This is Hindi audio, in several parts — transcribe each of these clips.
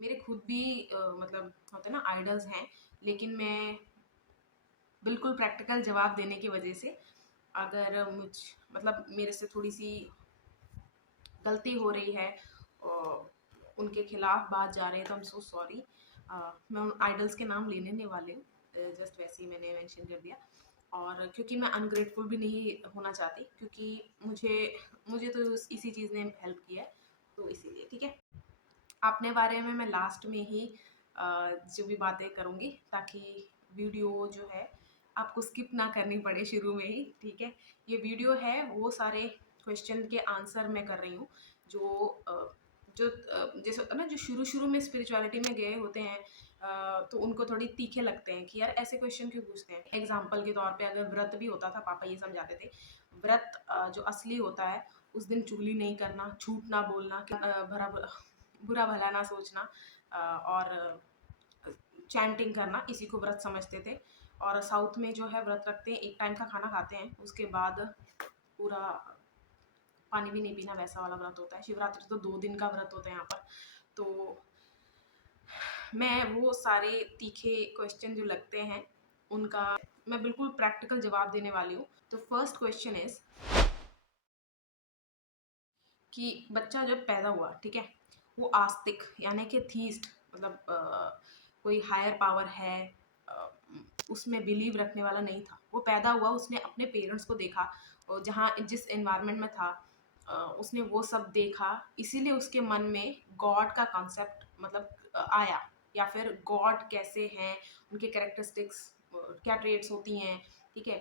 मेरे खुद भी मतलब होते हैं ना आइडल्स हैं, लेकिन मैं बिल्कुल प्रैक्टिकल जवाब देने की वजह से अगर मतलब मेरे से थोड़ी सी गलती हो रही है और उनके खिलाफ बात जा रही है तो आई एम सो सॉरी। मैं उन आइडल्स के नाम लेने नहीं वाली हूँ, जस्ट वैसे ही मैंने मेंशन कर दिया। और क्योंकि मैं अनग्रेटफुल भी नहीं होना चाहती, क्योंकि मुझे मुझे तो इसी चीज़ ने हेल्प किया है, तो इसीलिए ठीक है। अपने बारे में मैं लास्ट में ही जो भी बातें करूँगी, ताकि वीडियो जो है आपको स्किप ना करनी पड़े शुरू में ही, ठीक है। ये वीडियो है वो सारे क्वेश्चन के आंसर मैं कर रही हूँ जो जैसे होता है ना, जो शुरू शुरू में स्पिरिचुअलिटी में गए होते हैं तो उनको थोड़ी तीखे लगते हैं कि यार ऐसे क्वेश्चन क्यों पूछते हैं। एग्जाम्पल के तौर पे अगर व्रत भी होता था, पापा ये समझाते थे व्रत जो असली होता है उस दिन चुगली नहीं करना, झूठ ना बोलना, बुरा भला ना सोचना, और चैंटिंग करना, इसी को व्रत समझते थे। और साउथ में जो है व्रत रखते हैं, एक टाइम का खाना खाते हैं, उसके बाद पूरा पानी भी नहीं पीना, वैसा वाला व्रत होता है। शिवरात्रि तो 2 दिन का व्रत होता है यहाँ पर। तो मैं वो सारे तीखे क्वेश्चन जो लगते हैं उनका मैं बिल्कुल प्रैक्टिकल जवाब देने वाली हूँ। तो फर्स्ट क्वेश्चन इज कि बच्चा जब पैदा हुआ, ठीक है, वो आस्तिक यानी कि थीस्ट, मतलब कोई हायर पावर है उसमें बिलीव रखने वाला नहीं था। वो पैदा हुआ, उसने अपने पेरेंट्स को देखा और जहाँ जिस एनवायरनमेंट में था उसने वो सब देखा, इसीलिए उसके मन में गॉड का कॉन्सेप्ट मतलब आया, या फिर गॉड कैसे हैं, उनके कैरेक्टरिस्टिक्स क्या ट्रेड्स होती हैं, ठीक है,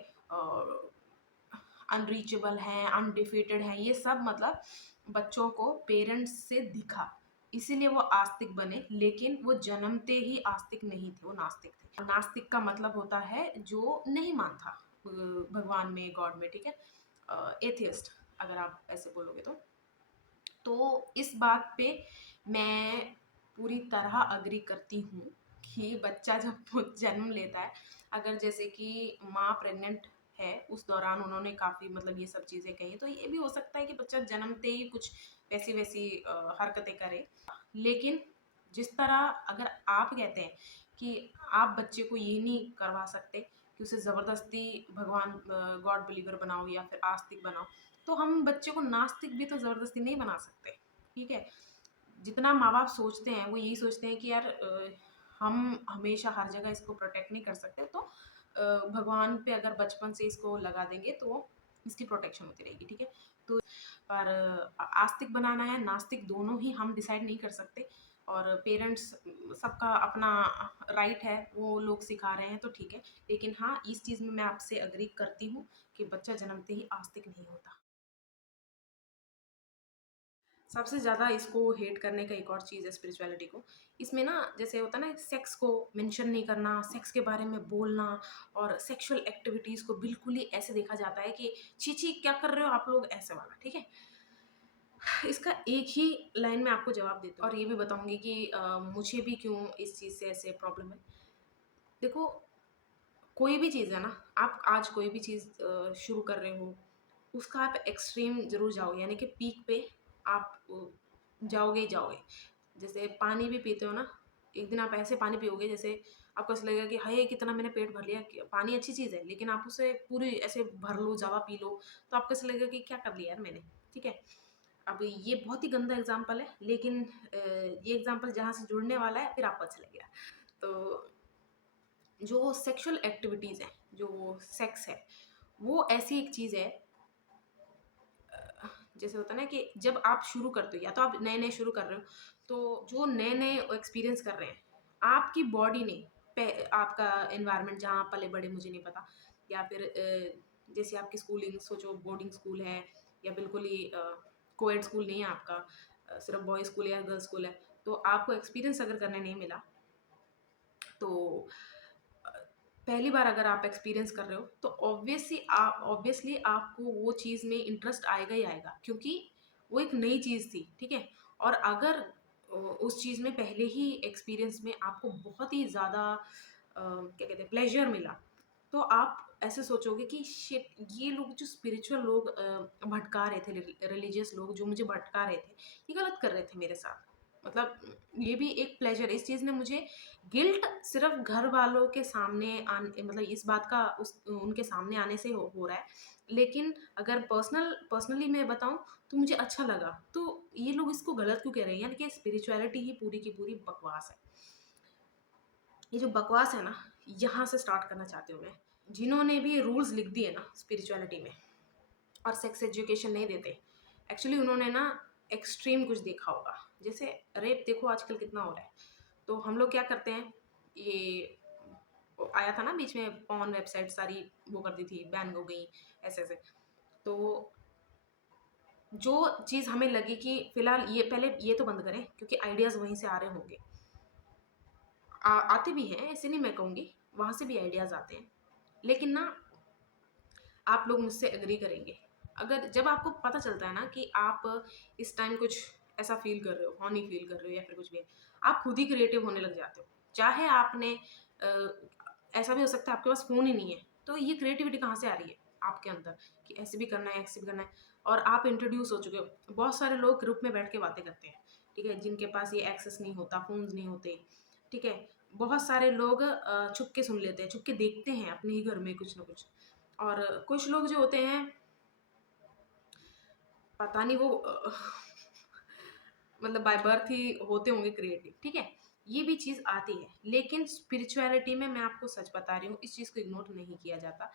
अनरीचेबल हैं, अनडिफीटेड हैं, ये सब मतलब बच्चों को पेरेंट्स से दिखा, इसीलिए वो आस्तिक बने। लेकिन वो जन्मते ही आस्तिक नहीं थे, वो नास्तिक थे। नास्तिक का मतलब होता है जो नहीं मानता भगवान में, गॉड में, ठीक है, एथियस्ट अगर आप ऐसे बोलोगे तो इस बात पे मैं पूरी तरह अग्री करती हूँ कि बच्चा जब जन्म लेता है, अगर जैसे कि माँ प्रेग्नेंट है, उस दौरान उन्होंने काफ़ी मतलब ये सब चीज़ें कही, तो ये भी हो सकता है कि बच्चा जन्मते ही कुछ वैसी वैसी हरकतें करे। लेकिन जिस तरह अगर आप कहते हैं कि आप बच्चे को ये नहीं करवा सकते कि उसे ज़बरदस्ती भगवान गॉड बिलीवर बनाओ या फिर आस्तिक बनाओ, तो हम बच्चे को नास्तिक भी तो ज़बरदस्ती नहीं बना सकते, ठीक है। जितना माँ बाप सोचते हैं वो यही सोचते हैं कि यार हम हमेशा हर जगह इसको प्रोटेक्ट नहीं कर सकते, तो भगवान पे अगर बचपन से इसको लगा देंगे तो इसकी प्रोटेक्शन होती रहेगी, ठीक है। तो पर आस्तिक बनाना है नास्तिक दोनों ही हम डिसाइड नहीं कर सकते, और पेरेंट्स सबका अपना राइट है, वो लोग सिखा रहे हैं तो ठीक है। लेकिन हाँ, इस चीज़ में मैं आपसे अग्री करती हूँ कि बच्चा जन्मते ही आस्तिक नहीं होता। सबसे ज़्यादा इसको हेट करने का एक और चीज़ है स्पिरिचुअलिटी को, इसमें ना जैसे होता है ना, सेक्स को मेंशन नहीं करना, सेक्स के बारे में बोलना, और सेक्सुअल एक्टिविटीज़ को बिल्कुल ही ऐसे देखा जाता है कि छी छी क्या कर रहे हो आप लोग, ऐसे वाला, ठीक है। इसका एक ही लाइन में आपको जवाब देती हूँ और ये भी बताऊंगी कि मुझे भी क्यों इस चीज़ से ऐसे प्रॉब्लम है। देखो, कोई भी चीज़ है ना, आप आज कोई भी चीज़ शुरू कर रहे हो, उसका आप एक्सट्रीम ज़रूर जाओगे, यानी कि पीक पे आप जाओगे ही जाओगे। जैसे पानी भी पीते हो ना, एक दिन आप ऐसे पानी पियोगे जैसे आपको ऐसा लगेगा कि हाय कितना मैंने पेट भर लिया। पानी अच्छी चीज़ है, लेकिन आप उसे पूरी ऐसे भर लो, ज़्यादा पी लो, तो आपको ऐसा लगेगा कि क्या कर लिया यार मैंने, ठीक है। अब ये बहुत ही गंदा एग्जाम्पल है, लेकिन ये एग्जाम्पल जहाँ से जुड़ने वाला है फिर आपको अच्छा लगेगा। तो जो सेक्सुअल एक्टिविटीज़ हैं, जो सेक्स है, वो ऐसी एक चीज़ है, जैसे होता है ना कि जब आप शुरू करते हो, या तो आप नए-नए शुरू कर रहे हो, तो जो नए-नए एक्सपीरियंस कर रहे हैं, आपकी बॉडी ने आपका एनवायरनमेंट जहाँ आप पले-बड़े मुझे नहीं पता, या फिर जैसे आपकी स्कूलिंग सोचो, बोर्डिंग स्कूल है या बिल्कुल ही कोएड स्कूल नहीं है आपका, सिर्फ बॉयज़ स्कूल या गर्ल्स स्कूल है, तो आपको एक्सपीरियंस अगर करने नहीं मिला, तो अ, पहली बार अगर आप एक्सपीरियंस कर रहे हो तो ऑब्वियसली आपको वो चीज़ में इंटरेस्ट आएगा ही आएगा, क्योंकि वो एक नई चीज़ थी, ठीक है। और अगर उस चीज़ में पहले ही एक्सपीरियंस में आपको बहुत ही ज़्यादा क्या कहते हैं प्लेजर मिला, तो आप ऐसे सोचोगे कि शिट, ये लोग जो स्पिरिचुअल लोग भटका रहे थे, रिलीजियस लोग जो मुझे भटका रहे थे, ये गलत कर रहे थे मेरे साथ। मतलब ये भी एक प्लेजर है। इस चीज़ ने मुझे गिल्ट सिर्फ घर वालों के सामने मतलब इस बात का उस उनके सामने आने से हो रहा है, लेकिन अगर पर्सनली मैं बताऊं तो मुझे अच्छा लगा। तो ये लोग इसको गलत क्यों कह रहे हैं, यानी कि स्पिरिचुअलिटी ही पूरी की पूरी बकवास है। ये जो बकवास है ना, यहाँ से स्टार्ट करना चाहती हूँ मैं। जिन्होंने भी रूल्स लिख दिए ना स्पिरिचुअलिटी में और सेक्स एजुकेशन नहीं देते, एक्चुअली उन्होंने ना एक्सट्रीम कुछ देखा होगा। जैसे रेप देखो आजकल कितना हो रहा है, तो हम लोग क्या करते हैं, ये वो आया था ना बीच में, पॉर्न वेबसाइट सारी वो कर दी थी, बैन हो गई, ऐसे ऐसे। तो जो चीज़ हमें लगी कि फिलहाल ये पहले ये तो बंद करें, क्योंकि आइडियाज़ वहीं से आ रहे होंगे, आते भी हैं, ऐसे नहीं मैं कहूँगी, वहाँ से भी आइडियाज़ आते हैं। लेकिन ना आप लोग मुझसे एग्री करेंगे, अगर जब आपको पता चलता है ना कि आप इस टाइम कुछ ऐसा फील कर रहे हो, हॉनी फील कर रहे हो या फिर कुछ भी है, आप खुद ही क्रिएटिव होने लग जाते हो। चाहे आपने ऐसा भी हो सकता है आपके पास फ़ोन ही नहीं है, तो ये क्रिएटिविटी कहाँ से आ रही है आपके अंदर कि ऐसे भी करना है, ऐसे भी करना है, और आप इंट्रोड्यूस हो चुके हो। बहुत सारे लोग ग्रुप में बैठ के बातें करते हैं, ठीक है, जिनके पास ये एक्सेस नहीं होता, फ़ोन्स नहीं होते, ठीक है। बहुत सारे लोग छुप के सुन लेते हैं, छुप के देखते हैं अपने ही घर में कुछ ना कुछ। और कुछ लोग जो होते हैं, पता नहीं वो मतलब बाय बर्थ ही होते होंगे क्रिएटिव, ठीक है, ये भी चीज़ आती है। लेकिन स्पिरिचुअलिटी में मैं आपको सच बता रही हूँ, इस चीज़ को इग्नोर नहीं किया जाता।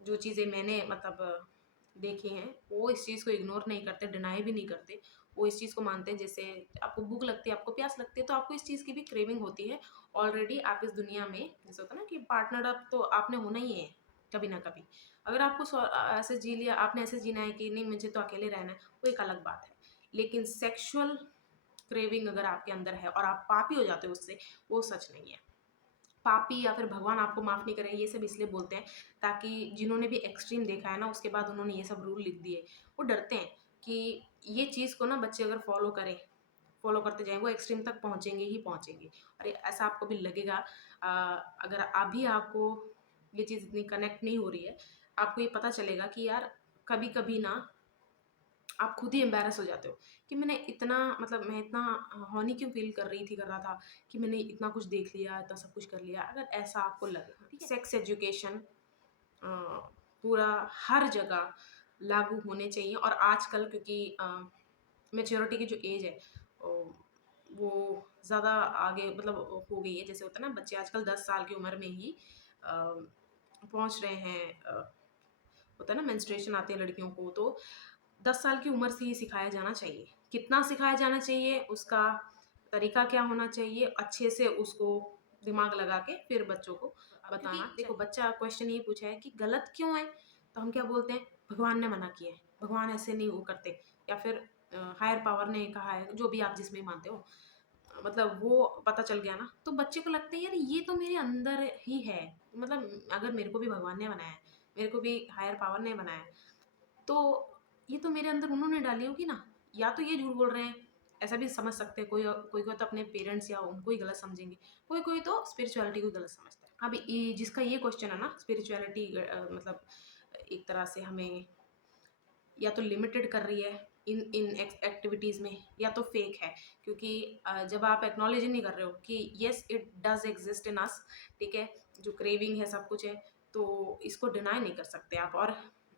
जो चीज़ें मैंने मतलब देखी हैं, वो इस चीज़ को इग्नोर नहीं करते, डिनाई भी नहीं करते। वो इस चीज़ को मानते हैं, जैसे आपको भूख लगती है, आपको प्यास लगती है, तो आपको इस चीज़ की भी क्रेविंग होती है। ऑलरेडी आप इस दुनिया में, जैसे होता है ना कि पार्टनर अप तो आपने होना ही है कभी ना कभी। अगर आपको ऐसे जी लिया, आपने ऐसे जीना है कि नहीं मुझे तो अकेले रहना है, वो एक अलग बात है। लेकिन सेक्सुअल क्रेविंग अगर आपके अंदर है और आप पापी हो जाते हो उससे, वो सच नहीं है। पापी या फिर भगवान आपको माफ़ नहीं करें, ये सब इसलिए बोलते हैं ताकि जिन्होंने भी एक्सट्रीम देखा है ना, उसके बाद उन्होंने ये सब रूल लिख दिए। वो डरते हैं कि ये चीज़ को ना बच्चे अगर फॉलो करें, फॉलो करते जाएँ, वो एक्सट्रीम तक पहुँचेंगे ही पहुँचेंगे। और ऐसा आपको भी लगेगा, अगर अभी आपको ये चीज़ इतनी कनेक्ट नहीं हो रही है, आपको ये पता चलेगा कि यार कभी-कभी ना आप खुद ही एम्बैरस हो जाते हो कि मैंने इतना, मतलब मैं इतना हॉनी क्यों फील कर रहा था कि मैंने इतना कुछ देख लिया, इतना सब कुछ कर लिया। अगर ऐसा आपको लगे, ठीक है, सेक्स एजुकेशन पूरा हर जगह लागू होने चाहिए। और आजकल क्योंकि मैच्योरिटी की जो एज है वो ज़्यादा आगे मतलब हो गई है। जैसे होता है ना, बच्चे आजकल 10 साल की उम्र में ही पहुंच रहे हैं, होता है ना मेंस्ट्रुएशन आती है लड़कियों को, तो 10 साल की उम्र से ही सिखाया जाना चाहिए। कितना सिखाया जाना चाहिए, उसका तरीका क्या होना चाहिए, अच्छे से उसको दिमाग लगा के फिर बच्चों को बताना। देखो बच्चा क्वेश्चन ये पूछा है कि गलत क्यों है, तो हम क्या बोलते हैं, भगवान ने मना किया है, भगवान ऐसे नहीं वो करते, या फिर हायर पावर ने कहा है, जो भी आप जिसमें मानते हो, मतलब वो पता चल गया ना, तो बच्चे को लगता है यार ये तो मेरे अंदर ही है। मतलब अगर मेरे को भी भगवान ने बनाया है, मेरे को भी हायर पावर ने बनाया है, तो ये तो मेरे अंदर उन्होंने डाली होगी ना। या तो ये झूठ बोल रहे हैं, ऐसा भी समझ सकते हैं। कोई तो अपने पेरेंट्स या उनको ही गलत समझेंगे, कोई कोई तो स्पिरिचुअलिटी को गलत समझता है। अब जिसका ये क्वेश्चन है ना, स्पिरिचुअलिटी मतलब एक तरह से हमें या तो लिमिटेड कर रही है इन इन एक्टिविटीज़ में, या तो फेक है। क्योंकि जब आप एक्नॉलेज ही नहीं कर रहे हो कि yes it does exist in us, ठीक है, जो क्रेविंग है सब कुछ है, तो इसको डिनाई नहीं कर सकते आप, और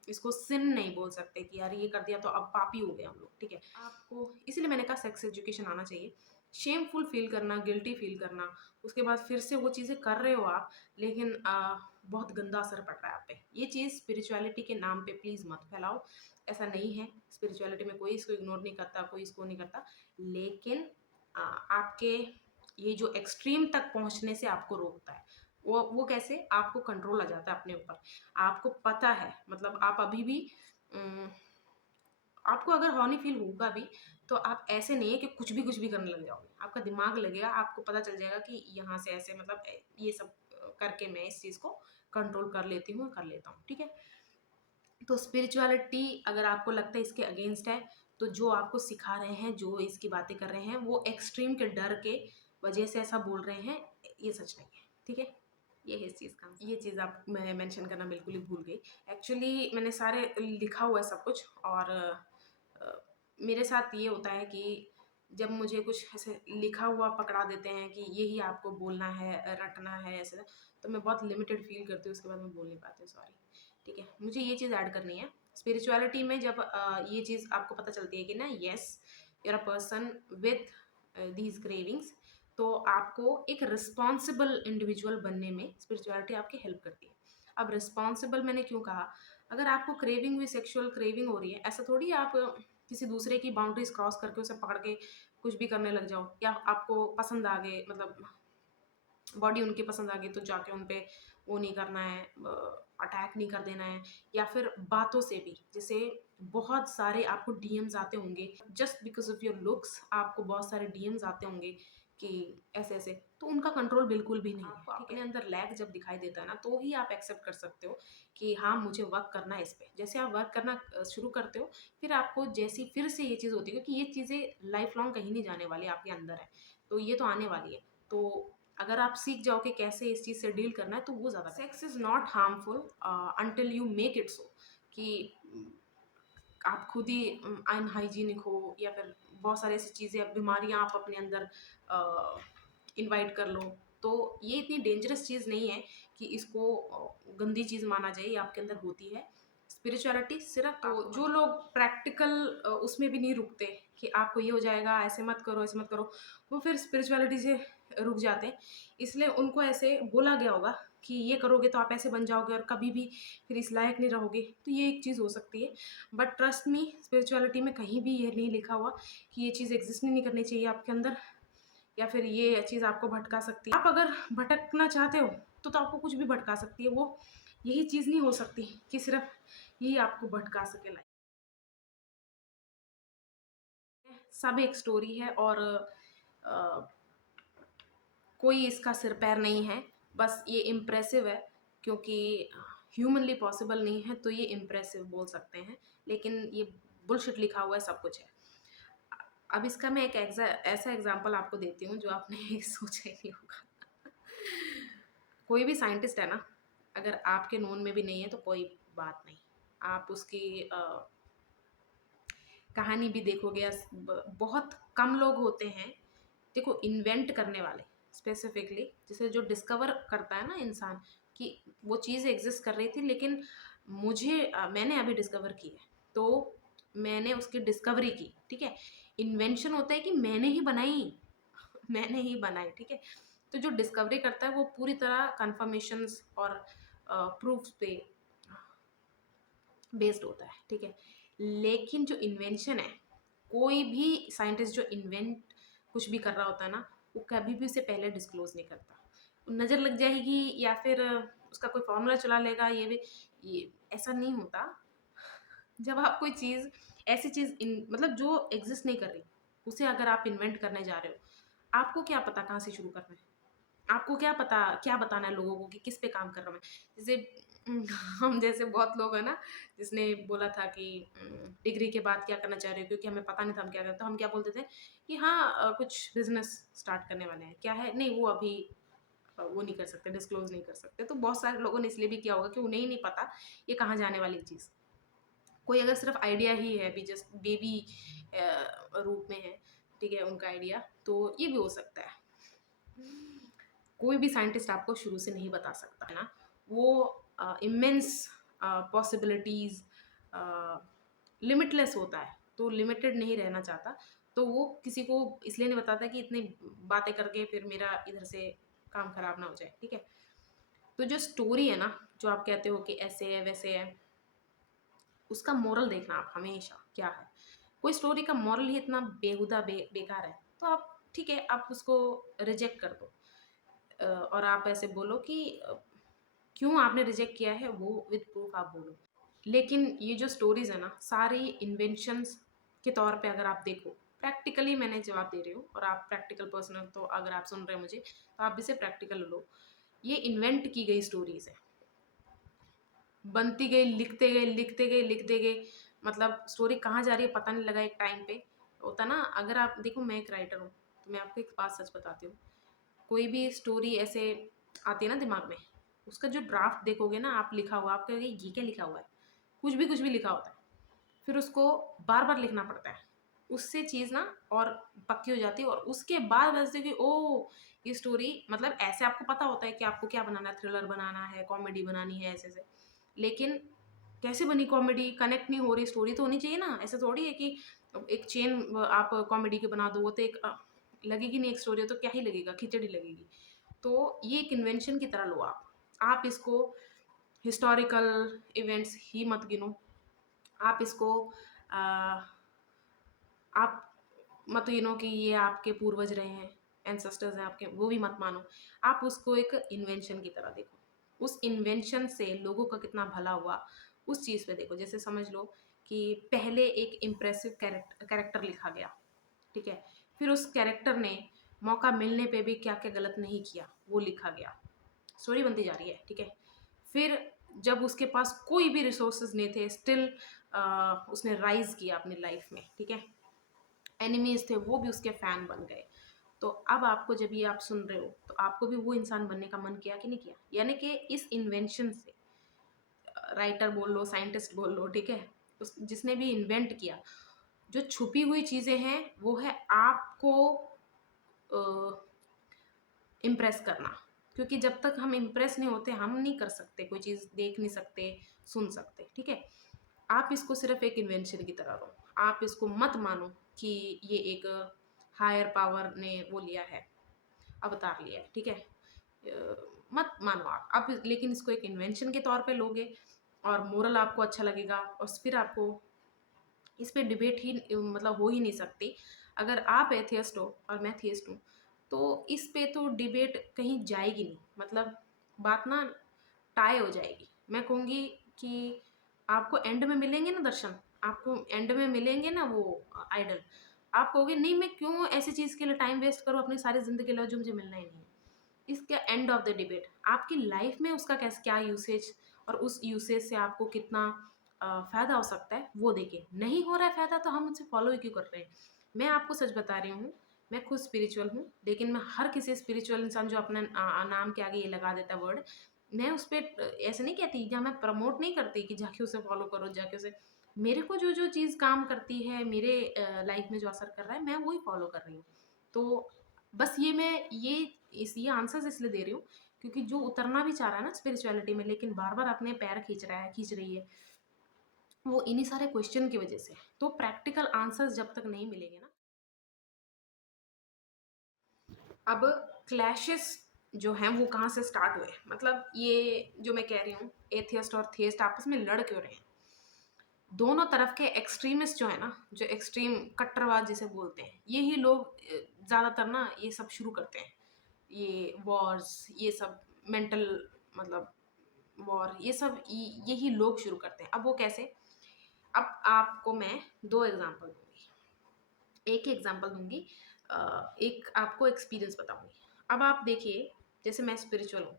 इसको सिन नहीं बोल सकते कि यार ये कर दिया तो अब पापी हो गए हम लोग, ठीक है। आपको इसलिए मैंने कहा सेक्स एजुकेशन आना चाहिए। शेमफुल फील करना, गिल्टी फील करना, उसके बाद फिर से वो चीज़ें कर रहे हो आप, लेकिन बहुत गंदा असर पड़ रहा है आप पे। ये चीज़ स्पिरिचुअलिटी के नाम पे प्लीज़ मत फैलाओ। ऐसा नहीं है, स्पिरिचुअलिटी में कोई इसको इग्नोर नहीं करता, कोई इसको नहीं करता, लेकिन आपके ये जो एक्सट्रीम तक पहुंचने से आपको रोकता है। वो कैसे, आपको कंट्रोल आ जाता है अपने ऊपर, आपको पता है, मतलब आप अभी भी अम, आपको अगर हॉनी फील होगा भी, तो आप ऐसे नहीं है कि कुछ भी करने लग जाओगे। आपका दिमाग लगेगा, आपको पता चल जाएगा कि यहाँ से ऐसे, मतलब ये सब करके मैं इस चीज़ को कंट्रोल कर लेती हूँ, कर लेता हूँ, ठीक है। तो स्पिरिचुअलिटी अगर आपको लगता है इसके अगेंस्ट है, तो जो आपको सिखा रहे हैं, जो इसकी बातें कर रहे हैं, वो एक्सट्रीम के डर के वजह से ऐसा बोल रहे हैं, ये सच नहीं है, ठीक है। ये है इस चीज़ का आंसर। ये चीज़ आप मैं मेंशन करना बिल्कुल ही भूल गई। एक्चुअली मैंने सारे लिखा हुआ है सब कुछ, और मेरे साथ ये होता है कि जब मुझे कुछ ऐसे लिखा हुआ पकड़ा देते हैं कि यही आपको बोलना है, रटना है ऐसे, तो मैं बहुत लिमिटेड फील करती हूँ, उसके बाद मैं बोल नहीं पाती हूँ, सॉरी। ठीक है, मुझे ये चीज़ ऐड करनी है स्पिरिचुअलिटी में। जब ये चीज़ आपको पता चलती है कि ना yes you are a person with these cravings, तो आपको एक रिस्पॉन्सिबल इंडिविजुअल बनने में स्पिरिचुअलिटी आपकी हेल्प करती है। अब रिस्पॉन्सिबल मैंने क्यों कहा, अगर आपको क्रेविंग हुई, सेक्सुअल क्रेविंग हो रही है, ऐसा थोड़ी आप किसी दूसरे की बाउंड्रीज क्रॉस करके उसे पकड़ के कुछ भी करने लग जाओ, या आपको पसंद आ गए, मतलब बॉडी उनकी पसंद आ गई तो जाके उन पे वो नहीं करना है, अटैक नहीं कर देना है। या फिर बातों से भी, जैसे बहुत सारे आपको डीएम्स आते होंगे just because of your looks, आपको बहुत सारे डीएम्स आते होंगे कि ऐसे ऐसे, तो उनका कंट्रोल बिल्कुल भी नहीं है। आपको अपने अंदर लैग जब दिखाई देता है ना, तो ही आप एक्सेप्ट कर सकते हो कि हाँ मुझे वर्क करना है इस पे। जैसे आप वर्क करना शुरू करते हो, फिर आपको जैसी फिर से ये चीज़ होती है, क्योंकि ये चीज़ें लाइफ लॉन्ग कहीं नहीं जाने वाली, आपके अंदर है, तो ये तो आने वाली है। तो अगर आप सीख जाओ कि कैसे इस चीज़ से डील करना है, तो वो ज़्यादा। Sex is not harmful until you make it so, कि आप खुद ही अनहाइजीनिक हो, या फिर बहुत सारी ऐसी चीज़ें, बीमारियां आप अपने अंदर इनवाइट कर लो। तो ये इतनी डेंजरस चीज़ नहीं है कि इसको गंदी चीज़ माना जाए, ये आपके अंदर होती है। स्पिरिचुअलिटी सिर्फ, तो जो लोग प्रैक्टिकल उसमें भी नहीं रुकते कि आपको ये हो जाएगा, ऐसे मत करो, ऐसे मत करो, वो फिर स्पिरिचुअलिटी से रुक जाते हैं। इसलिए उनको ऐसे बोला गया होगा कि ये करोगे तो आप ऐसे बन जाओगे और कभी भी फिर इस लायक नहीं रहोगे, तो ये एक चीज़ हो सकती है। बट ट्रस्ट मी, स्पिरिचुअलिटी में कहीं भी ये नहीं लिखा हुआ कि ये चीज़ एग्जिस्ट नहीं करनी चाहिए आपके अंदर, या फिर ये चीज़ आपको भटका सकती है। आप अगर भटकना चाहते हो तो आपको कुछ भी भटका सकती है, वो यही चीज़ नहीं हो सकती कि सिर्फ यही आपको भटका सके। लाइफ सब एक स्टोरी है, और अ, कोई इसका सिर पैर नहीं है, बस ये इम्प्रेसिव है, क्योंकि ह्यूमनली पॉसिबल नहीं है, तो ये इम्प्रेसिव बोल सकते हैं। लेकिन ये बुलशिट लिखा हुआ है, सब कुछ है। अब इसका मैं एक ऐसा एग्जांपल आपको देती हूँ जो आपने सोचा ही नहीं होगा। कोई भी साइंटिस्ट है ना, अगर आपके नोन में भी नहीं है तो कोई बात नहीं, आप उसकी कहानी भी देखोगे, या बहुत कम लोग होते हैं, देखो, इन्वेंट करने वाले स्पेसिफिकली, जैसे जो डिस्कवर करता है ना इंसान कि वो चीज़ एग्जिस्ट कर रही थी, लेकिन मैंने अभी डिस्कवर की है, तो मैंने उसकी डिस्कवरी की, ठीक है। इन्वेंशन होता है कि मैंने ही बनाई, मैंने ही बनाई, ठीक है। तो जो डिस्कवरी करता है वो पूरी तरह कंफर्मेशंस और प्रूफ्स पे बेस्ड होता है, ठीक है। लेकिन जो इन्वेंशन है, कोई भी साइंटिस्ट जो इन्वेंट कुछ भी कर रहा होता है ना, वो कभी भी उसे पहले डिस्क्लोज नहीं करता। नज़र लग जाएगी, या फिर उसका कोई फॉर्मूला चला लेगा, ये ऐसा नहीं होता। जब आप कोई चीज़, ऐसी चीज़ मतलब जो एग्जिस्ट नहीं कर रही, उसे अगर आप इन्वेंट करने जा रहे हो, आपको क्या पता कहाँ से शुरू करना है, आपको क्या पता क्या बताना है लोगों को कि किस पे काम कर रहा हूँ मैं। जैसे हम जैसे बहुत लोग हैं ना, जिसने बोला था कि डिग्री के बाद क्या करना चाह रहे हो, क्योंकि हमें पता नहीं था हम क्या करते, तो हम क्या बोलते थे कि हाँ कुछ बिजनेस स्टार्ट करने वाले हैं, क्या है, नहीं वो अभी वो नहीं कर सकते, डिस्क्लोज नहीं कर सकते। तो बहुत सारे लोगों ने इसलिए भी किया होगा कि उन्हें ही नहीं पता ये कहाँ जाने वाली चीज़। कोई अगर सिर्फ आइडिया ही है, अभी जस्ट बेबी रूप में है, ठीक है, उनका आइडिया, तो ये भी हो सकता है। कोई भी साइंटिस्ट आपको शुरू से नहीं बता सकता है ना, वो इमेंस पॉसिबिलिटीज़, लिमिटलेस होता है, तो लिमिटेड नहीं रहना चाहता, तो वो किसी को इसलिए नहीं बताता कि इतनी बातें करके फिर मेरा इधर से काम खराब ना हो जाए, ठीक है। तो जो स्टोरी है ना, जो आप कहते हो कि ऐसे है वैसे है, उसका मोरल देखना आप हमेशा क्या है। कोई स्टोरी का मोरल ही इतना बेहुदा बेकार है, तो आप ठीक है, आप उसको रिजेक्ट कर दो। और आप ऐसे बोलो कि क्यों आपने रिजेक्ट किया है, वो विद प्रूफ आप बोलो। लेकिन ये जो स्टोरीज है ना, सारी इन्वेंशंस के तौर पे अगर आप देखो, प्रैक्टिकली मैंने जवाब दे रही हूँ, और आप प्रैक्टिकल पर्सन हो, तो अगर आप सुन रहे हो मुझे, तो आप भी से प्रैक्टिकल लो। ये इन्वेंट की गई स्टोरीज है, बनती गई, लिखते गए, लिखते गए, लिखते गए, मतलब स्टोरी कहाँ जा रही है पता नहीं लगा। एक टाइम पे होता ना, अगर आप देखो, मैं एक राइटर हूँ, तो मैं आपको एक बात सच बताती हूँ, कोई भी स्टोरी ऐसे आती है ना दिमाग में, उसका जो ड्राफ्ट देखोगे ना आप लिखा हुआ, आप कहोगे ये क्या लिखा हुआ है, कुछ भी लिखा होता है, फिर उसको बार बार लिखना पड़ता है, उससे चीज़ ना और पक्की हो जाती है, और उसके बाद बचती है कि ओ ये स्टोरी, मतलब ऐसे आपको पता होता है कि आपको क्या बनाना है, थ्रिलर बनाना है, कॉमेडी बनानी है, ऐसे ऐसे, लेकिन कैसे बनी कॉमेडी, कनेक्ट नहीं हो रही, स्टोरी तो होनी चाहिए ना। ऐसा थोड़ी है कि एक चेन आप कॉमेडी की बना दो, वो तो एक लगेगी नहीं, एक स्टोरी हो तो क्या ही लगेगा, खिचड़ी लगेगी। तो ये एक इन्वेंशन की तरह लो आप इसको हिस्टोरिकल इवेंट्स ही मत गिनो, आप इसको आ, आप मत गिनो कि ये आपके पूर्वज रहे हैं, एंसेस्टर्स हैं आपके, वो भी मत मानो। आप उसको एक इन्वेंशन की तरह देखो, उस इन्वेंशन से लोगों का कितना भला हुआ, उस चीज़ पे देखो। जैसे समझ लो कि पहले एक इम्प्रेसिव कैरेक्टर लिखा गया, ठीक है, फिर उस कैरेक्टर ने मौका मिलने पे भी क्या क्या गलत नहीं किया वो लिखा गया, स्टोरी बनती जा रही है, ठीक है। फिर जब उसके पास कोई भी रिसोर्सेज नहीं थे, स्टिल उसने राइज किया अपनी लाइफ में, ठीक है। एनिमीज थे वो भी उसके फैन बन गए। तो अब आपको जब ये आप सुन रहे हो तो आपको भी वो इंसान बनने का मन किया कि नहीं किया? यानी कि इस इन्वेंशन से, राइटर बोल लो, साइंटिस्ट बोल लो, ठीक है, उस जिसने भी इन्वेंट किया, जो छुपी हुई चीज़ें हैं वो है आपको इम्प्रेस करना। क्योंकि जब तक हम इम्प्रेस नहीं होते हम नहीं कर सकते, कोई चीज़ देख नहीं सकते, सुन सकते, ठीक है। आप इसको सिर्फ एक इन्वेंशन की तरह लो, आप इसको मत मानो कि ये एक हायर पावर ने वो लिया है, अवतार लिया है, ठीक है। मत मानो आप लेकिन इसको एक इन्वेंशन के तौर पे लोगे और मोरल आपको अच्छा लगेगा, और फिर आपको इस पे डिबेट ही मतलब हो ही नहीं सकती। अगर आप एथियस्ट हो और मैं थियस्ट हूँ तो इस पे तो डिबेट कहीं जाएगी नहीं, मतलब बात ना टाई हो जाएगी। मैं कहूँगी कि आपको एंड में मिलेंगे ना दर्शन, आपको एंड में मिलेंगे ना वो आइडल, आप कहोगे नहीं मैं क्यों ऐसी चीज़ के लिए टाइम वेस्ट करूँ अपनी सारी ज़िंदगी के लिए जो मुझे मिलना ही नहीं है। इसका एंड ऑफ द डिबेट आपकी लाइफ में उसका कैसे क्या यूसेज, और उस यूसेज से आपको कितना फ़ायदा हो सकता है वो देखें। नहीं हो रहा है फ़ायदा तो हम उसे फॉलो ही क्यों कर रहे हैं। मैं आपको सच बता रही हूँ, मैं खुद स्पिरिचुअल हूँ, लेकिन मैं हर किसी स्पिरिचुअल इंसान जो अपने नाम के आगे ये लगा देता है वर्ड, मैं उस पर ऐसे नहीं कहती, या मैं प्रमोट नहीं करती कि जाके उसे फॉलो करो, जाके उसे, मेरे को जो जो चीज़ काम करती है, मेरे लाइफ में जो असर कर रहा है, मैं वही फॉलो कर रही हूँ। तो बस ये आंसर्स इसलिए दे रही हूँ क्योंकि जो उतरना भी चाह रहा है ना स्पिरिचुअलिटी में, लेकिन बार बार अपने पैर खींच रही है, वो इन्हीं सारे क्वेश्चन की वजह से। तो प्रैक्टिकल आंसर्स जब तक नहीं मिलेंगे ना, अब क्लैशेस जो हैं वो कहाँ से स्टार्ट हुए, मतलब ये जो मैं कह रही हूँ, एथियस्ट और थियस्ट आपस में लड़ क्यों रहे हैं? दोनों तरफ के एक्सट्रीमिस्ट जो है ना, जो एक्सट्रीम कट्टरवाद जिसे बोलते हैं, यही लोग ज़्यादातर ना ये सब शुरू करते हैं, ये वॉर्स, ये सब मेंटल, मतलब वॉर, ये सब यही लोग शुरू करते हैं। अब वो कैसे? अब आपको मैं दो एग्जांपल दूंगी, एक ही एग्जांपल दूंगी, एक आपको एक्सपीरियंस बताऊंगी। अब आप देखिए, जैसे मैं स्पिरिचुअल हूँ,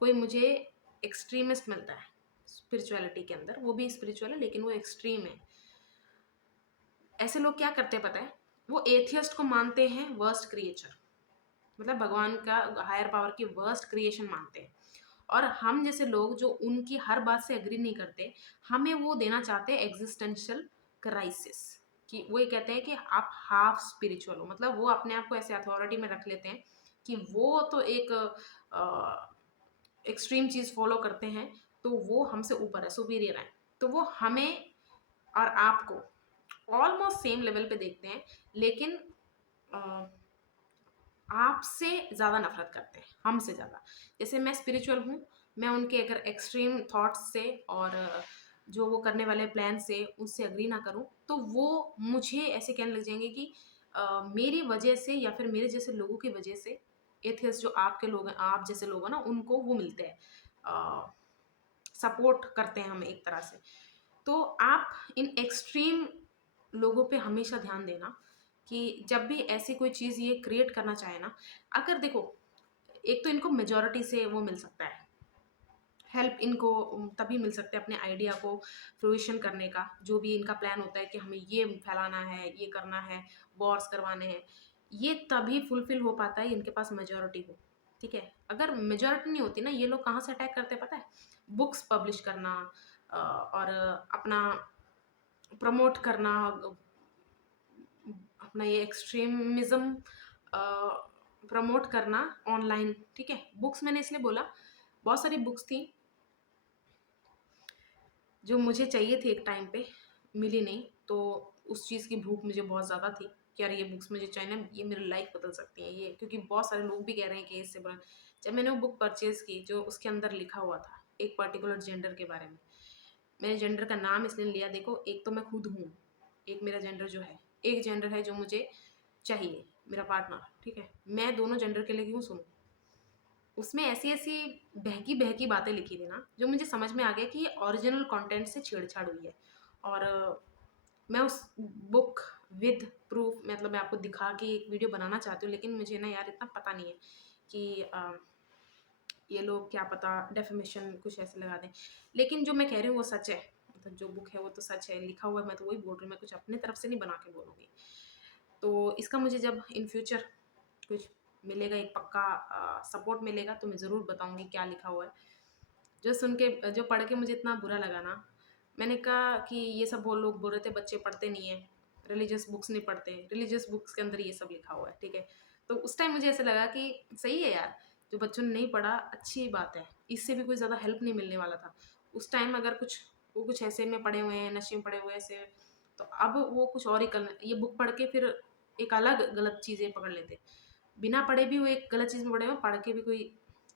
कोई मुझे एक्सट्रीमिस्ट मिलता है स्पिरिचुअलिटी के अंदर, वो भी स्पिरिचुअल है लेकिन वो एक्सट्रीम है। ऐसे लोग क्या करते हैं पता है? वो एथियस्ट को मानते हैं वर्स्ट क्रिएचर, मतलब भगवान का, हायर पावर की वर्स्ट क्रिएशन मानते हैं। और हम जैसे लोग जो उनकी हर बात से एग्री नहीं करते, हमें वो देना चाहते हैं एग्जिस्टेंशियल क्राइसिस, कि वो ये कहते हैं कि आप हाफ स्पिरिचुअल हो, मतलब वो अपने आप को ऐसे अथॉरिटी में रख लेते हैं कि वो तो एक एक्सट्रीम चीज़ फॉलो करते हैं, तो वो हमसे ऊपर है, सुपीरियर है। तो वो हमें और आपको ऑलमोस्ट सेम लेवल पे देखते हैं, लेकिन आपसे ज़्यादा नफरत करते हैं, हमसे ज़्यादा। जैसे मैं स्पिरिचुअल हूँ, मैं उनके अगर एक्सट्रीम थॉट्स से और जो वो करने वाले प्लान से उससे अग्री ना करूँ, तो वो मुझे ऐसे कहने लग जाएंगे कि मेरी वजह से या फिर मेरे जैसे लोगों की वजह से एथियस्ट जो आपके लोग हैं, आप जैसे लोग हैं ना, उनको वो मिलते हैं, सपोर्ट करते हैं हमें एक तरह से। तो आप इन एक्सट्रीम लोगों पे हमेशा ध्यान देना कि जब भी ऐसी कोई चीज़ ये क्रिएट करना चाहे ना, अगर देखो, एक तो इनको मेजोरिटी से वो मिल सकता है, हेल्प इनको तभी मिल सकता है अपने आइडिया को फ्रूइशन करने का, जो भी इनका प्लान होता है कि हमें ये फैलाना है, ये करना है, वॉर्स करवाने हैं, ये तभी फुलफिल हो पाता है इनके पास मेजोरिटी हो, ठीक है। अगर मेजोरिटी नहीं होती ना, ये लोग कहाँ से अटैक करते हैं पता है? बुक्स पब्लिश करना, और अपना प्रमोट करना, अपना ये एक्सट्रीमिज़्म प्रमोट करना ऑनलाइन, ठीक है। बुक्स मैंने इसलिए बोला, बहुत सारी बुक्स थी जो मुझे चाहिए थी एक टाइम पे, मिली नहीं, तो उस चीज़ की भूख मुझे बहुत ज़्यादा थी कि यार ये बुक्स मुझे चाहिए ना, ये मेरी लाइफ बदल सकती हैं ये, क्योंकि बहुत सारे लोग भी कह रहे हैं कि इससे बड़ा। जब मैंने वो बुक परचेज़ की, जो उसके अंदर लिखा हुआ था एक पर्टिकुलर जेंडर के बारे में, मैंने जेंडर का नाम इसलिए लिया, देखो एक तो मैं खुद हूँ, एक मेरा जेंडर जो है, एक जेंडर है जो मुझे चाहिए, मेरा पार्टनर, ठीक है। मैं दोनों जेंडर के लिए क्यों सुनूँ? उसमें ऐसी-ऐसी बहकी-बहकी बातें लिखी थी ना, जो मुझे समझ में आ गया कि ये ओरिजिनल कंटेंट से छेड़छाड़ हुई है। और मैं उस बुक विद प्रूफ, मतलब मैं आपको दिखा के एक वीडियो बनाना चाहती हूँ, लेकिन मुझे ना यार इतना पता नहीं है कि ये लोग क्या पता डेफेमेशन कुछ ऐसे लगा दें। लेकिन जो मैं कह रही हूँ वो सच है, मतलब जो बुक है वो तो सच है, लिखा हुआ है, मैं तो वही बोल रही हूँ, मैं कुछ अपने तरफ से नहीं बना के बोलूँगी। तो इसका मुझे जब इन फ्यूचर कुछ मिलेगा, एक पक्का सपोर्ट मिलेगा, तो मैं ज़रूर बताऊँगी क्या लिखा हुआ है। जो सुन के, जो पढ़ के मुझे इतना बुरा लगा ना, मैंने कहा कि ये सब वो लोग बोल रहे थे बच्चे पढ़ते नहीं हैं, रिलीजियस बुक्स नहीं पढ़ते, रिलीजियस बुक्स के अंदर ये सब लिखा हुआ है, ठीक है। तो उस टाइम मुझे ऐसा लगा कि सही है यार, जो बच्चों ने नहीं पढ़ा अच्छी बात है, इससे भी कोई ज़्यादा हेल्प नहीं मिलने वाला था। उस टाइम अगर कुछ वो कुछ ऐसे में पड़े हुए हैं, नशे में पड़े हुए हैं ऐसे, तो अब वो कुछ और ही कर, ये बुक पढ़ के फिर एक अलग गलत चीज़ें पकड़ लेते। बिना पढ़े भी वो एक गलत चीज़ में पड़े हुए, पढ़ के भी कोई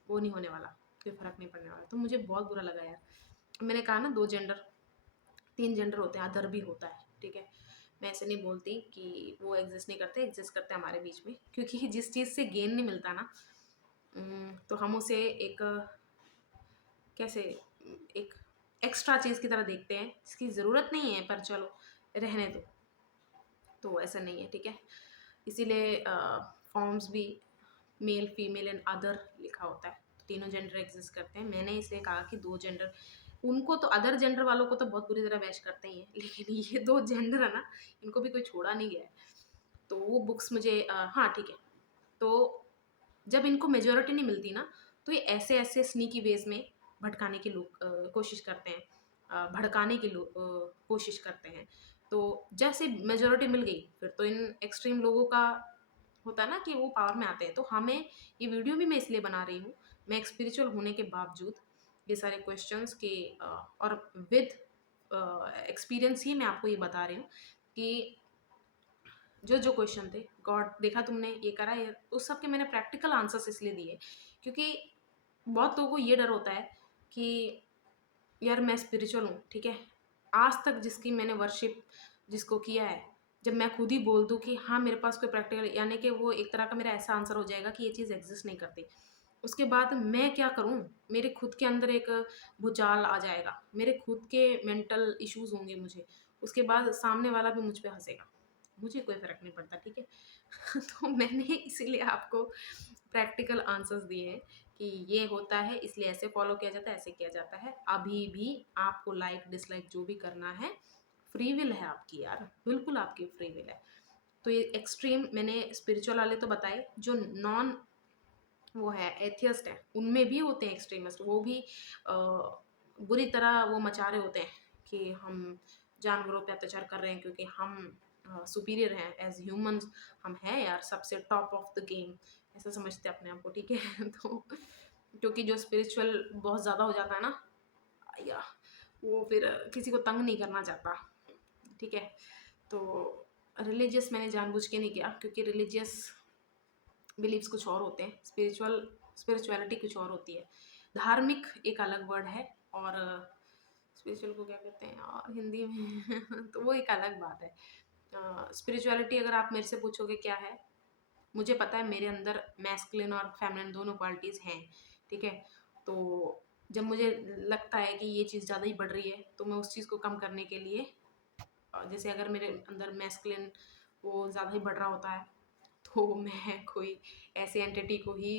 वो नहीं होने वाला, कोई फ़र्क नहीं पड़ने वाला। तो मुझे बहुत बुरा लगा यार। मैंने कहा ना 2 जेंडर, 3 जेंडर होते हैं, अदर भी होता है, ठीक है। मैं ऐसे नहीं बोलती कि वो एग्ज़िस्ट नहीं करते, एग्ज़िस्ट करते हैं हमारे बीच में, क्योंकि जिस चीज़ से गेन नहीं मिलता ना, तो हम उसे एक कैसे एक एक्स्ट्रा चीज़ की तरह देखते हैं, इसकी ज़रूरत नहीं है पर चलो रहने दो। तो ऐसा नहीं है, ठीक है। इसीलिए फॉर्म्स भी मेल, फीमेल एंड अदर लिखा होता है। तीनों जेंडर एग्ज़िस्ट करते हैं। मैंने इसलिए कहा कि 2 जेंडर, उनको तो अदर जेंडर वालों को तो बहुत बुरी तरह बैश करते ही हैं, लेकिन ये 2 जेंडर है ना, इनको भी कोई छोड़ा नहीं गया है। तो वो बुक्स मुझे हाँ, ठीक है। तो जब इनको मेजॉरिटी नहीं मिलती ना, तो ये ऐसे-ऐसे स्नीकी वेज़ में भटकाने की लोग कोशिश करते हैं, भड़काने की कोशिश करते हैं। तो जैसे मेजॉरिटी मिल गई, फिर तो इन एक्सट्रीम लोगों का होता है ना कि वो पावर में आते हैं। तो हमें ये वीडियो भी मैं इसलिए बना रही हूँ, मैं एक स्पिरिचुअल होने के बावजूद ये सारे क्वेश्चंस के और विद एक्सपीरियंस ही मैं आपको ये बता रही हूँ कि जो क्वेश्चन थे, गॉड देखा तुमने ये करा, ये उस सब के मैंने प्रैक्टिकल आंसर्स इसलिए दिए, क्योंकि बहुत लोगों को ये डर होता है कि यार मैं स्पिरिचुअल हूँ, ठीक है। आज तक जिसकी मैंने वर्शिप जिसको किया है, जब मैं खुद ही बोल दूँ कि हाँ मेरे पास कोई प्रैक्टिकल, यानी कि वो एक तरह का मेरा ऐसा आंसर हो जाएगा कि ये चीज़ एग्जिस्ट नहीं करती। उसके बाद मैं क्या करूँ? मेरे खुद के अंदर एक भूचाल आ जाएगा, मेरे खुद के मेंटल इश्यूज होंगे मुझे, उसके बाद सामने वाला भी मुझ पे हंसेगा, मुझे कोई फ़र्क नहीं पड़ता, ठीक है। तो मैंने इसीलिए आपको प्रैक्टिकल आंसर्स दिए हैं कि ये होता है, इसलिए ऐसे फॉलो किया जाता है, ऐसे किया जाता है। अभी भी आपको लाइक डिसलाइक जो भी करना है, फ्री विल है आपकी यार, बिल्कुल आपकी फ्री विल है। तो ये एक्सट्रीम मैंने स्पिरिचुअल वाले तो बताए, जो नॉन वो है एथियस्ट है, उनमें भी होते हैं एक्सट्रीमिस्ट, वो भी बुरी तरह वो मचा रहे होते हैं कि हम जानवरों पे अत्याचार कर रहे हैं क्योंकि हम सुपीरियर हैं एज ह्यूमंस, हम हैं यार सबसे टॉप ऑफ द गेम, ऐसा समझते हैं अपने आप को, ठीक है। तो क्योंकि जो स्पिरिचुअल बहुत ज़्यादा हो जाता है ना, या वो फिर किसी को तंग नहीं करना चाहता, ठीक है। तो रिलीजियस मैंने जानबूझ के नहीं किया, क्योंकि रिलीजियस बिलीव्स कुछ और होते हैं, स्पिरिचुअलिटी कुछ और होती है। धार्मिक एक अलग वर्ड है, और स्पिरिचुअल को क्या कहते हैं और हिंदी में तो वो एक अलग बात है। स्पिरिचुअलिटी अगर आप मेरे से पूछोगे क्या है, मुझे पता है मेरे अंदर मैस्कुलिन और फेमिनिन दोनों क्वालिटीज़ हैं, ठीक है। तो जब मुझे लगता है कि ये चीज़ ज़्यादा ही बढ़ रही है, तो मैं उस चीज़ को कम करने के लिए जैसे अगर मेरे अंदर मैस्कुलिन वो ज़्यादा ही बढ़ रहा होता है, तो मैं कोई ऐसे एंटिटी को ही